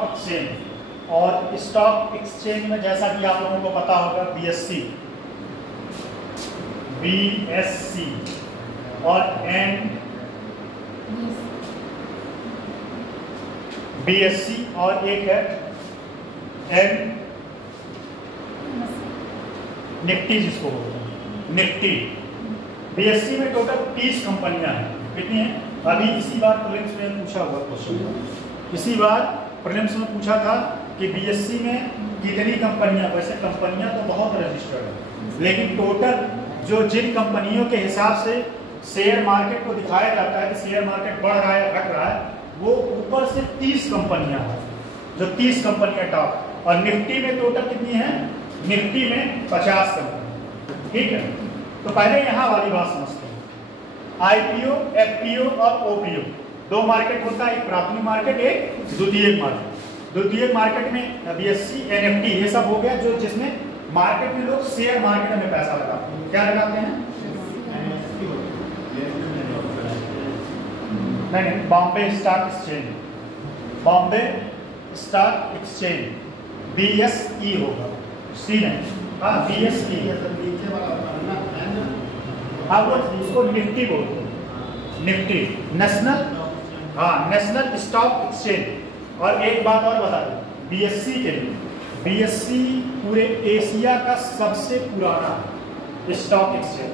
exchange. और स्टॉक एक्सचेंज में जैसा कि आप लोगों को पता होगा बीएससी, बीएससी और बीएससी और एक है एन निफ्टी, जिसको बोलते हैं निफ्टी। बीएससी में टोटल 30 कंपनियां हैं। कितनी हैं? अभी इसी बार प्रीलिम्स में पूछा हुआ क्वेश्चन, इसी बार प्रीलिम्स में पूछा था कि बीएससी में कितनी कंपनियां। वैसे कंपनियां तो बहुत रजिस्टर्ड है, लेकिन टोटल जो जिन कंपनियों के हिसाब से शेयर मार्केट को दिखाया जाता है कि शेयर मार्केट बढ़ रहा है घट रहा है, वो ऊपर से 30 कंपनियां हैं, जो 30 कंपनियां टॉप। और निफ्टी में टोटल कितनी है? निफ्टी में 50 कंपनी। ठीक है, तो पहले यहाँ वाली बात समझते हैं। आईपीओ, एफपीओ और ओपीओ दो मार्केट होता है, एक प्राथमिक मार्केट, एक द्वितीयक मार्केट। द्वितीयक मार्केट में बीएससी, एनएफटी ये सब हो गया, जो जिसमें मार्केट में लोग शेयर मार्केट में पैसा लगाते हैं। क्या लगाते हैं? नहीं, Bombay stock exchange, Bombay stock exchange, BSE होगा, सी नहीं, हाँ बीएसई। हाँ वो उसको निफ्टी बोलते हैं, निफ्टी, नेशनल, हाँ नेशनल स्टॉक एक्सचेंज। और एक बात और बता दें, बीएससी के लिए, बीएससी पूरे एशिया का सबसे पुराना स्टॉक एक्सचेंज।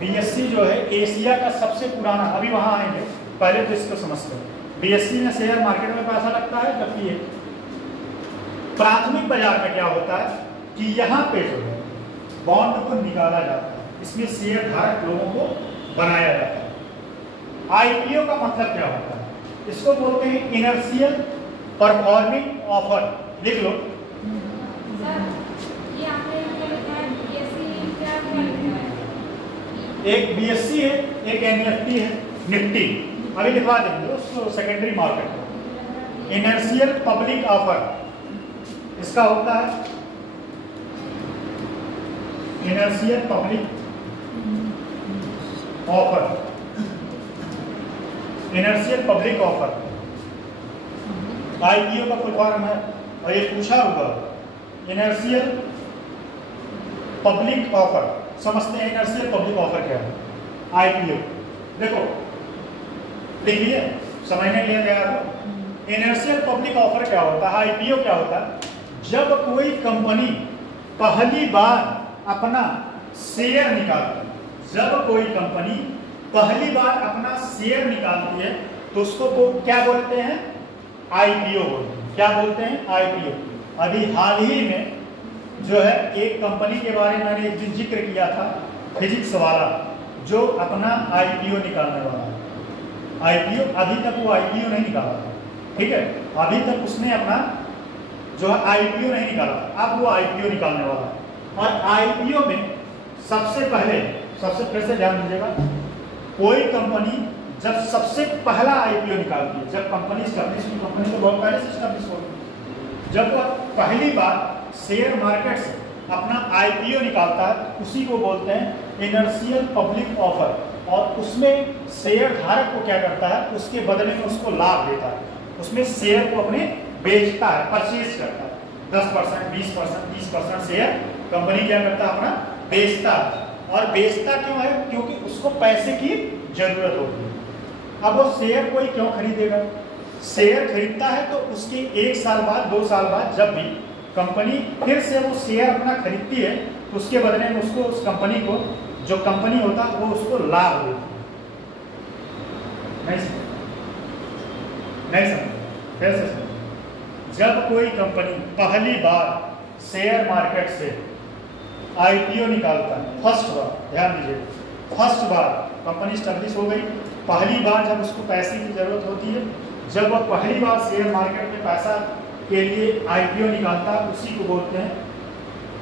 बीएससी जो है एशिया का सबसे पुराना, अभी वहाँ आएंगे, पहले तो इसको समझते हैं। बीएससी में शेयर मार्केट में पैसा लगता है, जबकि ये प्राथमिक बाजार में क्या होता है कि यहाँ पे जो है बॉन्ड को निकाला जाता है, इसमें शेयर धारक लोगों को बनाया जाता है। आईपीओ का मतलब क्या होता है? इसको बोलते हैं इनर्शियल परफॉर्मिंग ऑफर। लिख लो। ये आपने लिखा है बीएससी, क्या लिखा है? एक बीएससी है, एक एनएफटी है, निफ्टी। अभी लिखवा देंगे उसको secondary market. Inertial public offer इसका होता है, inertial public offer, inertial public offer IPO का फुल फॉर्म है। और ये पूछा होगा इनर्शियल पब्लिक ऑफर, समझते हैं इनर्शियल पब्लिक ऑफर क्या है? आईपीओ देखो लिख लिए, समझने के लिए तैयार हो। इनर्शियल पब्लिक ऑफर क्या होता है? आईपीओ क्या होता है? जब कोई कंपनी पहली बार अपना शेयर निकालती है, जब कोई कंपनी पहली बार अपना शेयर निकालती है तो उसको क्या बोलते हैं? आईपीओ बोलते हैं। क्या बोलते हैं? आईपीओ। अभी हाल ही में जो है एक कंपनी के बारे में मैंने एक दिन जिक्र किया था, फिजिक्स वाला, जो अपना आईपीओ निकालने वाला है। आईपीओ अभी तक वो आईपीओ नहीं निकाला था, ठीक है, अभी तक उसने अपना जो है आईपीओ नहीं निकाला था, अब वो आईपीओ निकालने वाला है। और आईपीओ में सबसे पहले, सबसे फिर से ध्यान दीजिएगा, कोई कंपनी जब सबसे पहला आईपीओ निकालती है, जब कंपनी स्टैब्लिश हुई, कंपनी तो बहुत पहले से स्टैब्लिश हो गई, जब वो पहली बार शेयर मार्केट से अपना आईपीओ निकालता है, उसी को बोलते हैं इनर्शियल पब्लिक ऑफर। और उसमें शेयर धारक को क्या करता है? उसके बदले में उसको लाभ देता है, उसमें शेयर को अपने बेचता है, परचेज करता है। 10%, 20%, 30% शेयर कंपनी क्या करता है? अपना बेचता है। और बेचता क्यों है? क्योंकि उसको पैसे की जरूरत होती है। अब वो शेयर कोई क्यों खरीदेगा? शेयर खरीदता है तो उसके 1 साल बाद, 2 साल बाद जब भी कंपनी फिर से वो शेयर अपना खरीदती है, तो उसके बदले में उसको, उस कंपनी को, जो कंपनी होता है वो उसको लाभ देती है। नहीं समझ, फिर से समझ। जब कोई कंपनी पहली बार शेयर मार्केट से आईपीओ निकालता है, फर्स्ट बार, ध्यान दीजिए, फर्स्ट बार कंपनी स्टैब्लिश हो गई, पहली बार जब उसको पैसे की जरूरत होती है, जब वह पहली बार शेयर मार्केट में पैसा के लिए आईपीओ निकालता है, उसी को बोलते हैं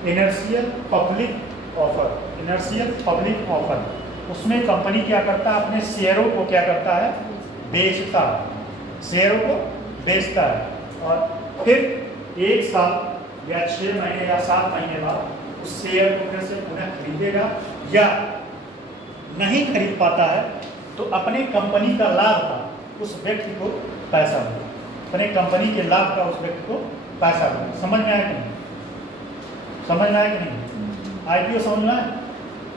inertial public offer. Inertial public offer, उसमें कंपनी क्या करता है, अपने शेयरों को क्या करता है, बेचता है, शेयरों को बेचता है, और फिर 1 साल या 6 महीने या 7 महीने बाद उस शेयर को फिर से पुनः खरीदेगा, या नहीं खरीद पाता है तो अपने कंपनी का लाभ का उस व्यक्ति को पैसा मिले, अपने कंपनी के लाभ का उस व्यक्ति को पैसा मिले। समझ में आया कि नहीं? समझ में आया कि नहीं? आईपीओ समझना है?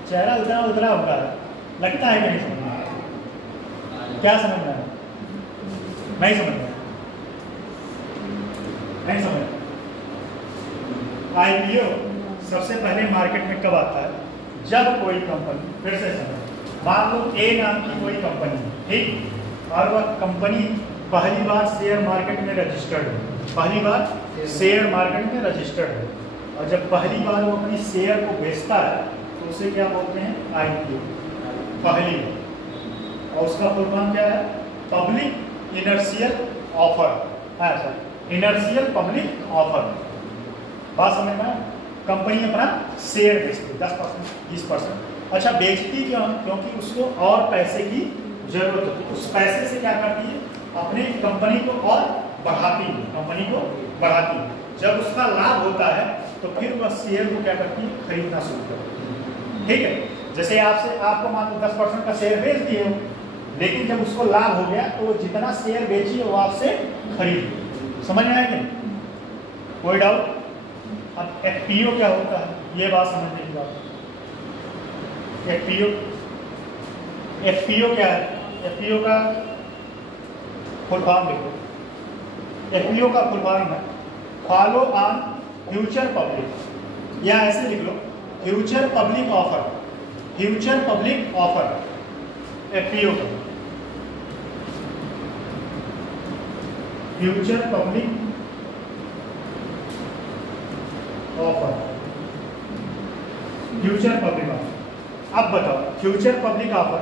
चेहरा उतना उतना होगा, लगता है कि नहीं समझ में आया? क्या समझ में आया? नहीं समझ में, नहीं समझ। आईपीओ सबसे पहले मार्केट में कब आता है, जब कोई कंपनी, फिर से समझ, मान लो ए नाम की कोई कंपनी है, ठीक, और वह कंपनी पहली बार शेयर मार्केट में रजिस्टर्ड है, पहली बार शेयर मार्केट में रजिस्टर्ड है, और जब पहली बार वो अपनी शेयर को बेचता है तो उसे क्या बोलते हैं, आईपीओ, पहली बार। और उसका फुल फॉर्म क्या है, पब्लिक इनर्शियल ऑफर है, सर, इनर्शियल पब्लिक ऑफर। बात समझ में? कंपनी अपना शेयर बेचती है 10%, 20%। अच्छा, बेचती क्यों? क्योंकि उसको और पैसे की जरूरत होती है, उस पैसे से क्या करती है, अपने कंपनी को और बढ़ाती है, कंपनी को बढ़ाती है। जब उसका लाभ होता है तो फिर वह शेयर को क्या करती है, खरीदना शुरू करती है। ठीक है, जैसे आपको मान लो 10% का शेयर बेच दिए हो, लेकिन जब उसको लाभ हो गया तो वो जितना शेयर बेची है वो आपसे खरीद। समझ में आया कि नहीं? कोई डाउट? अब एफपीओ क्या होता है, ये बात समझने की बात। एफपीओ क्या है? एफपीओ का फुल फॉर्म देखो, एफपीओ का फुल फॉर्म है फॉलो ऑन फ्यूचर पब्लिक, या ऐसे लिख लो future public offer, future public offer, FPO का future public offer, future public offer. अब बताओ, फ्यूचर पब्लिक ऑफर,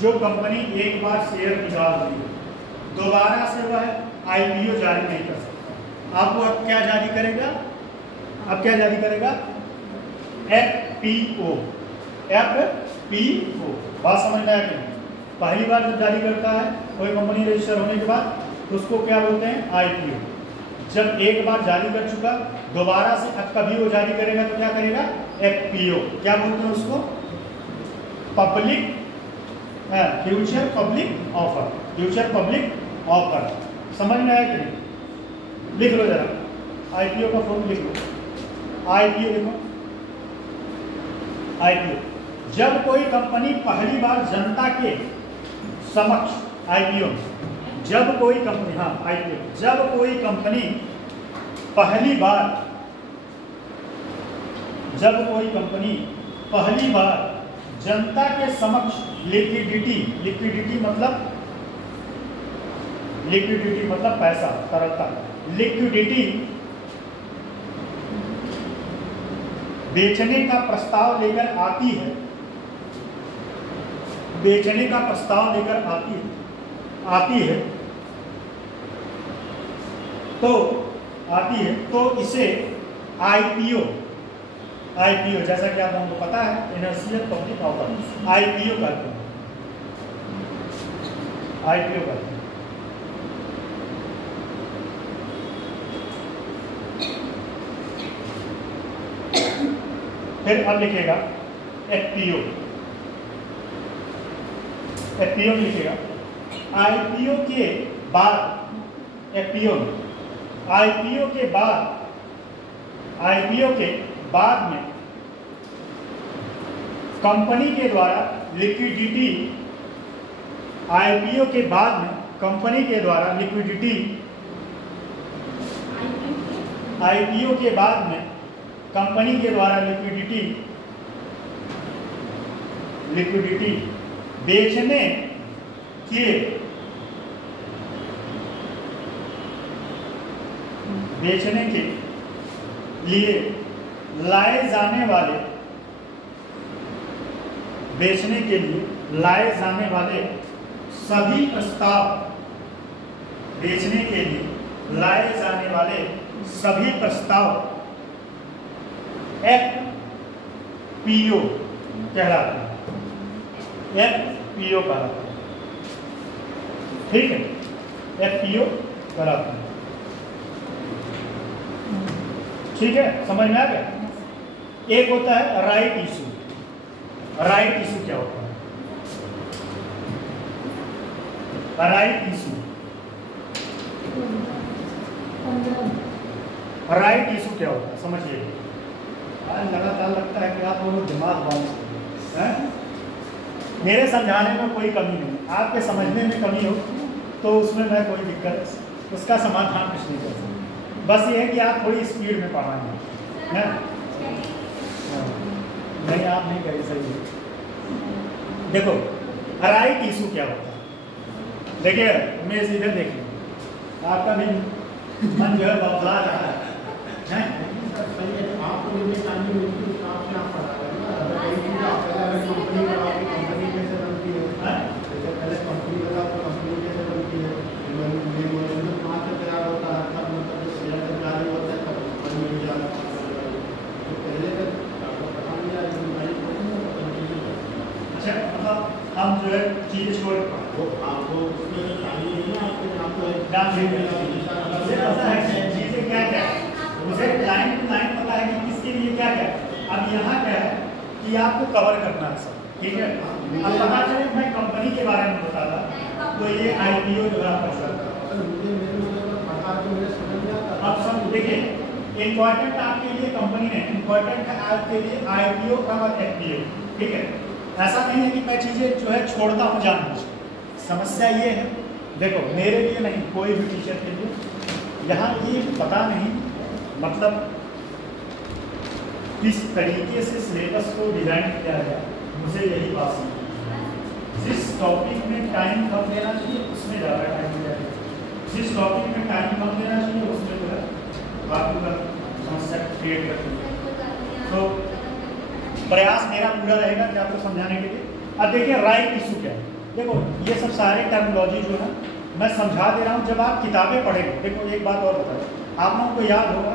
जो कंपनी एक बार शेयर निकाल दी, दोबारा से वह आईपीओ जारी नहीं कर सकता। अब वह क्या जारी करेगा? अब क्या जारी करेगा? FPO, FPO. बात समझ में आया कि नहीं? पहली बार जब जारी करता है कोई कंपनी रजिस्टर होने के बाद, तो उसको क्या बोलते हैं, आईपीओ। जब एक बार जारी कर चुका, दोबारा से अब कभी वो जारी करेगा तो क्या करेगा, एफपीओ। क्या बोलते हैं उसको? Public, future public offer, future public offer. समझ में आया कि नहीं? लिख लो जरा, आईपीओ का फॉर्म लिख लो, आईपीओ लिखो, आईपीओ। जब कोई कंपनी पहली बार जनता के समक्ष, आईपीओ, जब कोई कंपनी, हाँ आईपीओ, जब कोई कंपनी पहली बार, जब कोई कंपनी पहली बार जनता के समक्ष लिक्विडिटी, लिक्विडिटी मतलब पैसा, तरलता, लिक्विडिटी बेचने का प्रस्ताव लेकर आती है, बेचने का प्रस्ताव लेकर आती है तो इसे आईपीओ, आईपीओ जैसा कि आप लोगों को पता है, इनर्शियल पब्लिक ऑफर, आईपीओ करते हैं, आईपीओ करते हैं। फिर अब लिखेगा एफपीओ, एफपीओ लिखेगा आईपीओ के बाद, एफपीओ, आईपीओ के बाद, आईपीओ के बाद में कंपनी के द्वारा लिक्विडिटी, आईपीओ के बाद में कंपनी के द्वारा लिक्विडिटी, आईपीओ के बाद में कंपनी के द्वारा लिक्विडिटी बेचने के लिए लाए जाने वाले सभी प्रस्ताव एफपीओ कहलाते हैं। एफपीओ कहलाते हैं, ठीक है, एफपीओ कहलाते हैं। ठीक है, समझ में आ गया। एक होता है राइट इशू। राइट इशू क्या होता है? राइट इशू क्या होता है समझिए। लगातार लगता है कि आप लोगों दिमाग बाउंस हैं। मेरे समझाने में कोई कमी नहीं, आपके समझने में कमी हो तो उसमें मैं कोई दिक्कत, उसका समाधान कुछ नहीं कर सकता। बस ये है कि आप थोड़ी स्पीड में पढ़ाएंगे, है नहीं? आप नहीं करें, सही है। देखो राइट इशू क्या होता है, देखिए मैं इधर देखिए, आपका भी मन जो है बदला रहा है। आपको जितनी टाइमिंग मिलती है आपसे आप पढ़ा रहे हैं। कंपनी कैसे बनती है, जैसे पहले कंपनी बता तो कंपनी कैसे बनती है, 5 से तैयार होता है, तब मतलब शेयर जब जारी होता है तब कंपनी में जाता है। तो पहले तक आपको पता नहीं है। अच्छा, मतलब हम जो है चीज़ें छोड़ आपको उसमें टाइमिंग नहीं है, आपको चीज़ें क्या क्या है, मुझे लाइन टू लाइन पता है कि किसके लिए क्या क्या है। अब यहाँ क्या है कि आपको कवर करना है सब, ठीक है। अब पता चले मैं कंपनी के बारे में बता रहा तो ये आईपीओ जो है आपका सर, अब सब देखिए इम्पोर्टेंट आपके लिए कंपनी नहीं, इम्पोर्टेंट है आपके लिए आईपीओ और एफपीओ, ठीक है। ऐसा नहीं है कि मैं चीज़ें जो है छोड़ता हूँ जानबूझ। समस्या ये है, देखो मेरे लिए नहीं, कोई भी टीचर के लिए यहाँ ये पता नहीं मतलब किस तरीके से सिलेबस को डिज़ाइन किया गया, मुझे यही बात समझ। जिस टॉपिक में टाइम कम देना चाहिए उसमें ज़्यादा टाइम दिया जाए, जिस टॉपिक में टाइम कम देना चाहिए उसमें जो है आपको समस्या क्रिएट करती है। तो प्रयास मेरा पूरा रहेगा कि आपको समझाने के लिए। अब देखिए राइट इशू क्या है। देखो ये सब सारे टर्मिनोलॉजी जो है मैं समझा दे रहा हूँ, जब आप किताबें पढ़ेंगे। देखो एक बात और बताए, आप लोगों को याद होगा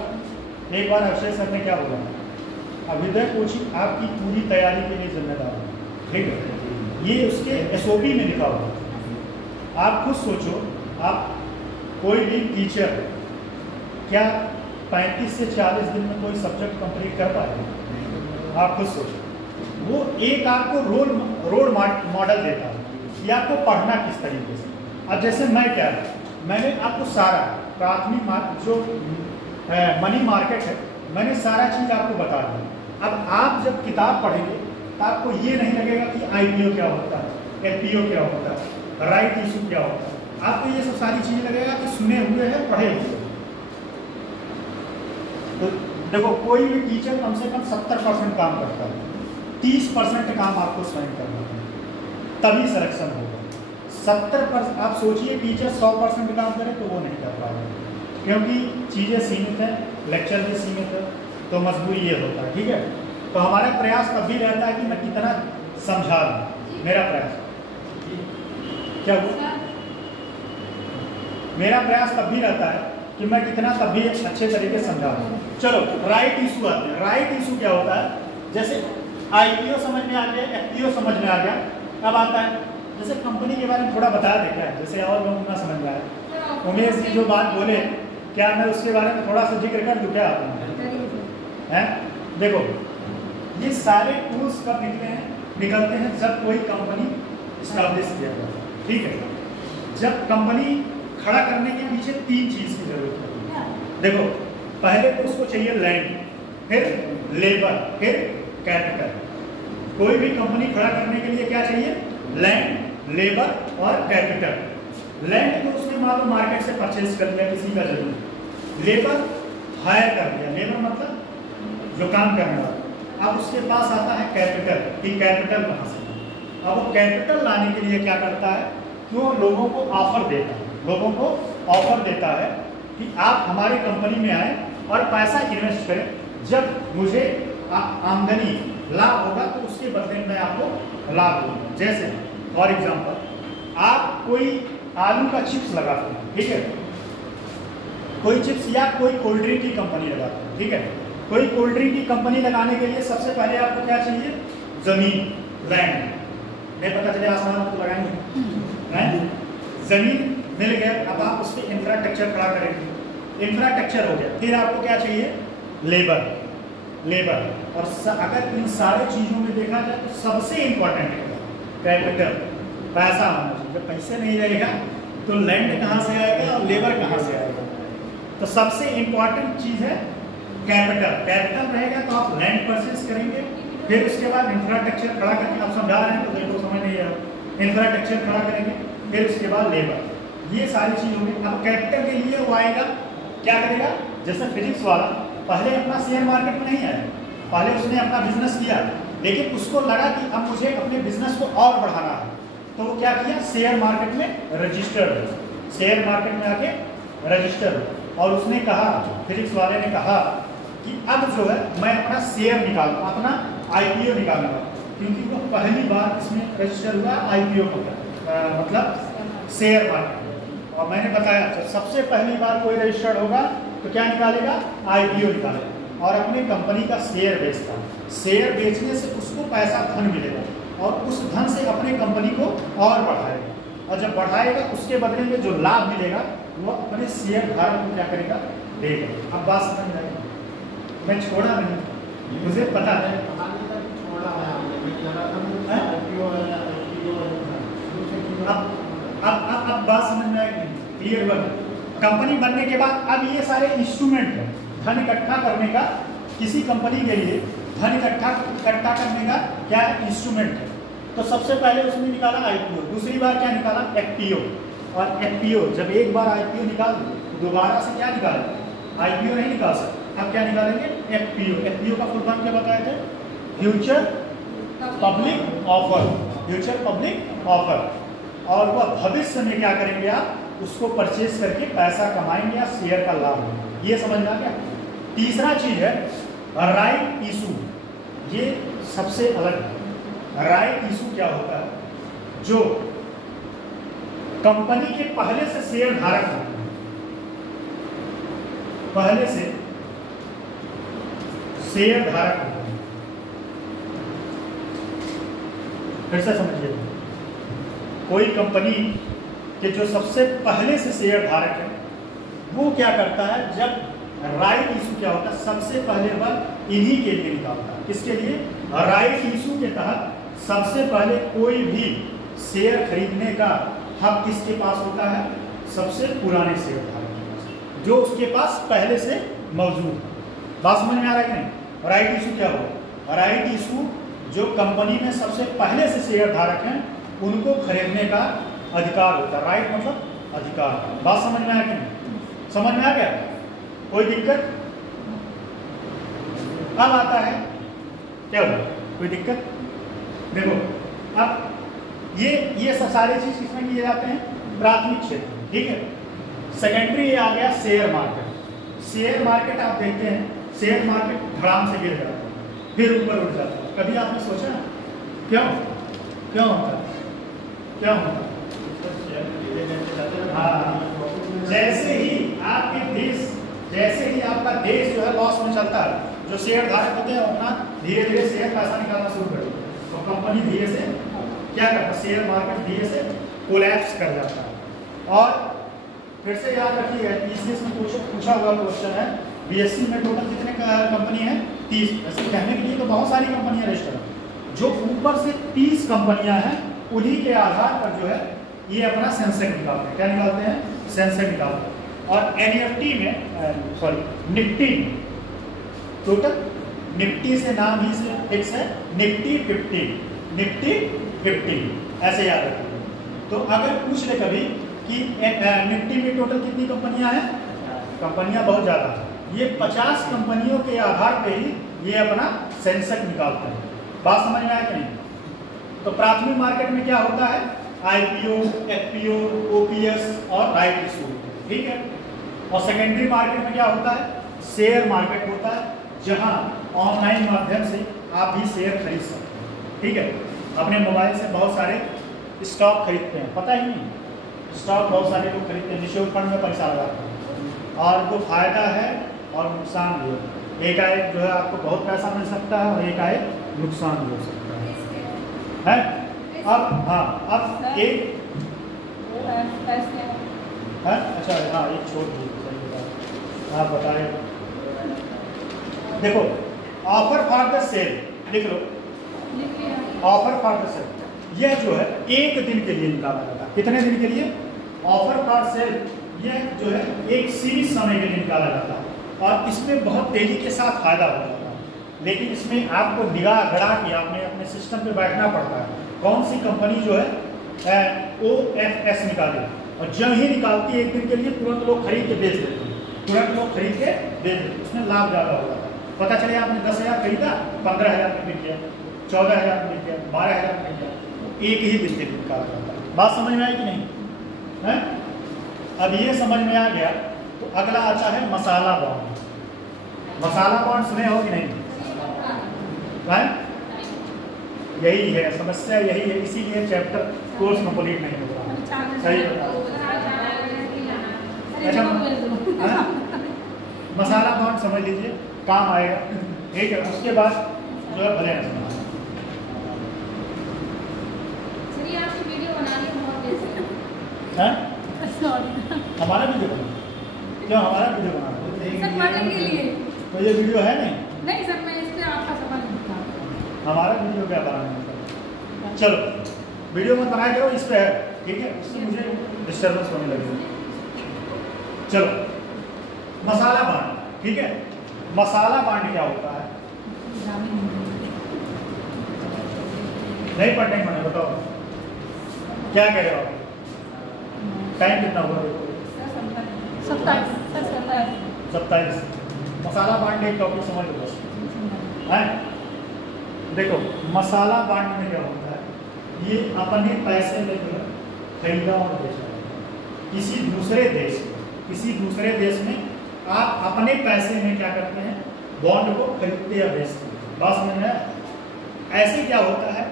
एक बार अक्षय सर ने क्या बोला, अभ्युदय कोचिंग आपकी पूरी तैयारी के लिए जिम्मेदार है, ठीक है। ये उसके एसओपी में लिखा हुआ है। आप खुद सोचो, आप कोई भी टीचर क्या 35 से 40 दिन में कोई सब्जेक्ट कंप्लीट कर पाएगा? आप खुद सोचो। वो एक आपको रोड मॉडल देता है कि आपको पढ़ना किस तरीके से। अब जैसे मैं क्या है, मैंने आपको सारा प्राथमिक जो मनी मार्केट है, मैंने सारा चीज़ आपको बता दी। अब आप जब किताब पढ़ेंगे तो आपको ये नहीं लगेगा कि आईपीओ क्या होता है, एफपीओ क्या होता है, राइट इशू क्या होता है। आपको ये सब सारी चीज़ें लगेगा कि सुने हुए हैं, पढ़े हुए हैं। तो देखो कोई भी टीचर कम से कम 70% काम करता है, 30% काम आपको स्वयं करना है, तभी सिलेक्शन होगा। 70% आप सोचिए टीचर 100% काम करे तो वो नहीं कर पाएगा, क्योंकि चीज़ें सीमित है, लेक्चर भी सीमित है, तो मजबूरी ये होता है, ठीक है। तो हमारा प्रयास तब भी रहता है कि मैं कितना समझा दूँ, मेरा प्रयास क्या हुआ, मेरा प्रयास तब भी रहता है कि मैं कितना तब भी अच्छे तरीके से समझा दूँ। चलो राइट इशू आते हैं। राइट इशू क्या होता है, जैसे आईपीओ समझ में आ गया, एफपीओ समझ में आ गया, अब आता है जैसे कंपनी के बारे में थोड़ा बता दें क्या, जैसे और लोग ना समझ में आए। उमेश जी जो बात बोले, क्या मैं उसके बारे में थोड़ा सा जिक्र कर दूँ क्या आप हैं? देखो ये सारे टूल्स कब निकलते हैं जब कोई कंपनी इस्टेब्लिश किया जाता है, ठीक है। जब कंपनी खड़ा करने के पीछे 3 चीज़ की जरूरत है। देखो पहले तो उसको चाहिए लैंड, फिर लेबर, फिर कैपिटल। कोई भी कंपनी खड़ा करने के लिए क्या चाहिए? लैंड, लेबर और कैपिटल। लैंड तो उसने मान लो मार्केट से परचेज कर लिया किसी का जरूर, लेबर हायर कर दिया, लेबर मतलब जो काम करने वाला। अब उसके पास आता है कैपिटल, कि कैपिटल कहाँ से। अब वो कैपिटल लाने के लिए क्या करता है कि वो लोगों को ऑफर देता है, लोगों को ऑफर देता है कि आप हमारी कंपनी में आए और पैसा इन्वेस्ट करें, जब मुझे आमदनी लाभ होगा तो उसके बदले में आपको लाभ दूंगा। जैसे फॉर एग्जांपल आप कोई आलू का चिप्स लगाते हैं, ठीक है, कोई चिप्स या कोई कोल्ड ड्रिंक की कंपनी लगाते हैं, ठीक है। कोई कोल्ड ड्रिंक की कंपनी लगाने के लिए सबसे पहले आपको क्या चाहिए, जमीन, लैंड। नहीं पता चले आसमान में तो लगाएंगे, जमीन मिल गया, अब आप उस पर इंफ्रास्ट्रक्चर खड़ा करेंगे, इंफ्रास्ट्रक्चर हो गया, फिर आपको क्या चाहिए, लेबर, लेबर। और अगर इन सारे चीज़ों में देखा जाए तो सबसे इंपॉर्टेंट है कैपिटल, पैसा होना चाहिए। जब पैसे नहीं रहेगा तो लैंड कहाँ से आएगा और लेबर कहाँ से आएगा। तो सबसे इंपॉर्टेंट चीज़ है कैपिटल। कैपिटल रहेगा तो आप लैंड परचेज करेंगे, फिर उसके बाद इंफ्रास्ट्रक्चर खड़ा करके, आप समझा रहे हैं तो देखो समझ नहीं आ रहा, इंफ्रास्ट्रक्चर खड़ा करेंगे, फिर उसके बाद लेबर, ये सारी चीज़ होगी। अब कैपिटल के लिए वो आएगा, क्या करेगा, जैसे फिजिक्स वाला पहले अपना शेयर मार्केट में नहीं आया, पहले उसने अपना बिजनेस किया, लेकिन उसको लगा कि अब मुझे अपने बिजनेस को और बढ़ाना है, तो वो क्या किया, शेयर मार्केट में रजिस्टर्ड, शेयर मार्केट में आके रजिस्टर्ड। और उसने कहा, फिजिक्स वाले ने कहा कि अब जो है मैं अपना शेयर निकालूंगा, अपना आईपीओ निकालूंगा, क्योंकि वो पहली बार इसमें रजिस्टर हुआ आईपीओ का, मतलब शेयर मार्केट। और मैंने बताया जब सबसे पहली बार कोई रजिस्टर्ड होगा तो क्या निकालेगा, आईपीओ निकालेगा और अपनी कंपनी का शेयर बेचता। शेयर बेचने से उसको पैसा धन मिलेगा और उस धन से अपने कंपनी को और बढ़ाएगा, और जब बढ़ाएगा उसके बदले में जो लाभ मिलेगा वो अपने शेयर धारक को क्या करेगा, देगा। अब बात समझ में आएगी, मैं छोड़ा नहीं, मुझे पता है। अब बात समझ में आएगी, क्लियर हुआ। कंपनी बनने के बाद अब ये सारे इंस्ट्रूमेंट है धन इकट्ठा करने का, किसी कंपनी के लिए धन इकट्ठा करने का क्या है, इंस्ट्रूमेंट है। तो सबसे पहले उसने निकाला आईपीओ, दूसरी बार क्या निकाला, एफपीओ। और एफपीओ जब एक बार आईपीओ निकाल दो, दोबारा से क्या निकाले, आईपीओ नहीं निकाल सकते। अब क्या निकालेंगे, एफपीओ। एफपीओ का फुल फॉर्म क्या बताए थे, future public offer, future public offer. और वह भविष्य में क्या करेंगे, आप उसको परचेज करके पैसा कमाएंगे या शेयर का लाभ, ये समझना क्या। तीसरा चीज है राइट इशू, ये सबसे अलग है। राइट इशू क्या होता है, जो कंपनी के पहले से शेयर धारक होते हैं, पहले से शेयर धारक होते हैं। फिर से समझिए, कोई कंपनी के जो सबसे पहले से शेयर धारक है वो क्या करता है, जब राइट इशू क्या होता है, सबसे पहले वह इन्हीं के लिए निकालता है। किसके लिए, राइट इशू के तहत सबसे पहले कोई भी शेयर खरीदने का हक किसके पास होता है, सबसे पुराने शेयर धारक के पास, जो उसके पास पहले से मौजूद है। बात समझ में आ रहा है कि नहीं। राइट इशू क्या होगा, राइट इशू जो कंपनी में सबसे पहले से शेयर धारक हैं उनको खरीदने का अधिकार होता है। राइट मतलब अधिकार। बात समझ में आया कि नहीं, समझ में आ गया, कोई दिक्कत। अब आता है क्या हुआ, कोई दिक्कत। देखो अब ये सब सारी चीज किसमें किए जाते हैं, प्राथमिक क्षेत्र, ठीक है। सेकेंडरी ये आ गया शेयर मार्केट। शेयर मार्केट आप देखते हैं, शेयर मार्केट धड़ाम से गिर जाता है फिर ऊपर उठ जाता है। कभी आपने सोचा क्यों, क्यों होता है, क्या होता है। हाँ, जैसे ही आपके देश, जैसे ही आपका देश जो है लॉस में चलता है, जो शेयर धारक होते हैं अपना धीरे धीरे शेयर पैसा निकालना शुरू कर देते हैं, तो कंपनी धीरे से क्या करता है, शेयर मार्केट धीरे से कोलैप्स कर जाता है। और फिर से याद रखिए, तीसरे में पूछा हुआ क्वेश्चन है, बीएससी में टोटल कितने कंपनी है, 30। ऐसे कहने के लिए तो बहुत सारी कंपनियां रजिस्टर हैं, जो ऊपर से 30 कंपनियां हैं, उन्हीं के आधार पर जो है ये अपना सेंसेक्स निकालते हैं। क्या निकालते हैं, सेंसेक्स निकालते हैं। और एनईएफटी में, सॉरी निफ्टी, टोटल निफ्टी से नाम ही से फिक्स है, निफ्टी 50, निफ्टी 50, ऐसे याद रखिए। तो अगर पूछ ले कभी कि निफ्टी में टोटल कितनी कंपनियां हैं, कंपनियां बहुत ज़्यादा हैं, ये 50 कंपनियों के आधार पे ही ये अपना सेंसेक्स निकालते हैं। बात समझ में आया कि नहीं? तो प्राथमिक मार्केट में क्या होता है? आईपीओ, एफपीओ, ओपीएस और राइट इशू, ठीक है। और सेकेंडरी मार्केट में क्या होता है? शेयर मार्केट होता है, जहां ऑनलाइन माध्यम से आप भी शेयर खरीद सकते हैं, ठीक है। अपने मोबाइल से बहुत सारे स्टॉक खरीदते हैं, पता ही नहीं, स्टॉक बहुत सारे लोग खरीदते हैं, म्यूचुअल फंड में पैसा लगाते हैं और उनको फायदा है और नुकसान भी है। एक आए जो है आपको बहुत पैसा मिल सकता है और एक आए नुकसान भी हो सकता है। अब हाँ, अब एक है, अच्छा हाँ, एक छोड़ दीजिए, आप बताए। देखो, ऑफर फॉर द सेल लिख लो, ऑफर फॉर द सेल यह जो है एक दिन के लिए निकाला जाता है। कितने दिन के लिए? ऑफर फॉर सेल यह जो है एक सीमित समय के लिए निकाला जाता है और इसमें बहुत तेजी के साथ फायदा हो जाता है, लेकिन इसमें आपको निगाह गड़ा के आपने अपने सिस्टम पे बैठना पड़ता है। कौन सी कंपनी जो है OFS निकाली, और जब ही निकालती है एक दिन के लिए तुरंत लोग खरीद के बेच देते हैं, तुरंत लोग खरीद के बेच देते हैं, उसमें लाभ ज़्यादा हो जाता है। पता चले आपने 10,000 खरीदा, 15,000 में बिक गया, 14,000 में बिक गया, 12,000 में बिक गया, तो एक ही दिन के लिए निकाला जाता है। बात समझ में आई कि नहीं है? अब ये समझ में आ गया तो अगला आता है मसाला बॉन्ड। मसाला बॉन्ड सुने हो कि नहीं? यही है समस्या, यही है, इसीलिए चैप्टर कोर्स कंप्लीट नहीं हो रहा। सही बता। अच्छा, मसाला बॉन्ड समझ लीजिए, काम आएगा, ठीक है। उसके बाद जो है भले न हमारा वीडियो बना, क्यों हमारा वीडियो बना तो ये वीडियो है नहीं सर, मैं इस पे आपका सवाल नहीं। हमारा वीडियो क्या बनाना? चलो वीडियो मत बनाया करो, इस पे है, ठीक है, उससे मुझे डिस्टर्बेंस होने लगेगी। चलो मसाला बांड, ठीक है। मसाला बांड क्या होता है? नहीं पढ़ने में बताओ क्या कह रहे हो आप? टाइम कितना हुआ? 27। मसाला बांड एक टॉपिक समझ लो बस, है। देखो मसाला बांड में क्या होता है, ये अपने पैसे में खरीदा और बेचा किसी दूसरे देश में आप अपने पैसे में क्या करते हैं? बॉन्ड को खरीदते या बेचते हैं। बात समझ में? ऐसे क्या होता है,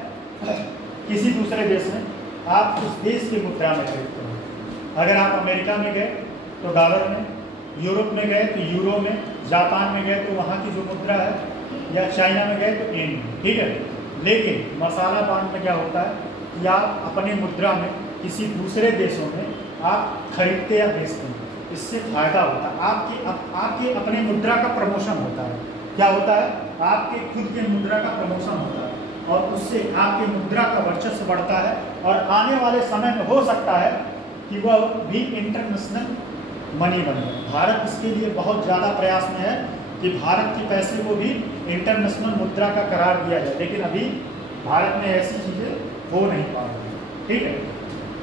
किसी दूसरे देश में आप उस देश की मुद्रा में खरीदते हैं। अगर आप अमेरिका में गए तो डॉलर में, यूरोप में गए तो यूरो में, जापान में गए तो वहाँ की जो मुद्रा है, या चाइना में गए तो येन में, ठीक है। लेकिन मसाला बॉन्ड में क्या होता है कि आप अपने मुद्रा में किसी दूसरे देशों में आप खरीदते या बेचते हैं, इससे फायदा होता है। आपके अपने मुद्रा का प्रमोशन होता है। क्या होता है? आपके खुद के मुद्रा का प्रमोशन होता है और उससे आपके मुद्रा का वर्चस्व बढ़ता है और आने वाले समय में हो सकता है कि वह भी इंटरनेशनल मनी बने। भारत इसके लिए बहुत ज़्यादा प्रयास में है कि भारत के पैसे को भी इंटरनेशनल मुद्रा का करार दिया जाए, लेकिन अभी भारत में ऐसी चीज़ें हो नहीं पा रही, ठीक है।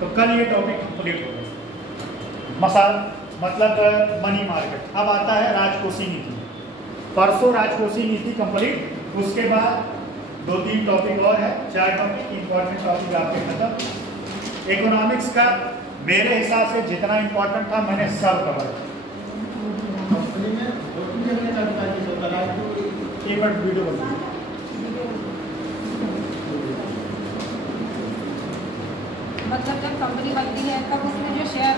तो कल ये टॉपिक कंप्लीट हो गया, मसाला मतलब मनी मार्केट। अब आता है राजकोषीय नीति। परसों राजकोषीय नीति कंप्लीट, उसके बाद 2-3 टॉपिक और है, 4 टॉपिक इंपॉर्टेंट टॉपिक आपके खत्म। इकोनॉमिक्स का मेरे हिसाब से जितना इंपॉर्टेंट था मैंने सब कवर किया। एक मिनट वीडियो बना, मतलब जब कंपनी बनती है तब उसमें जो शेयर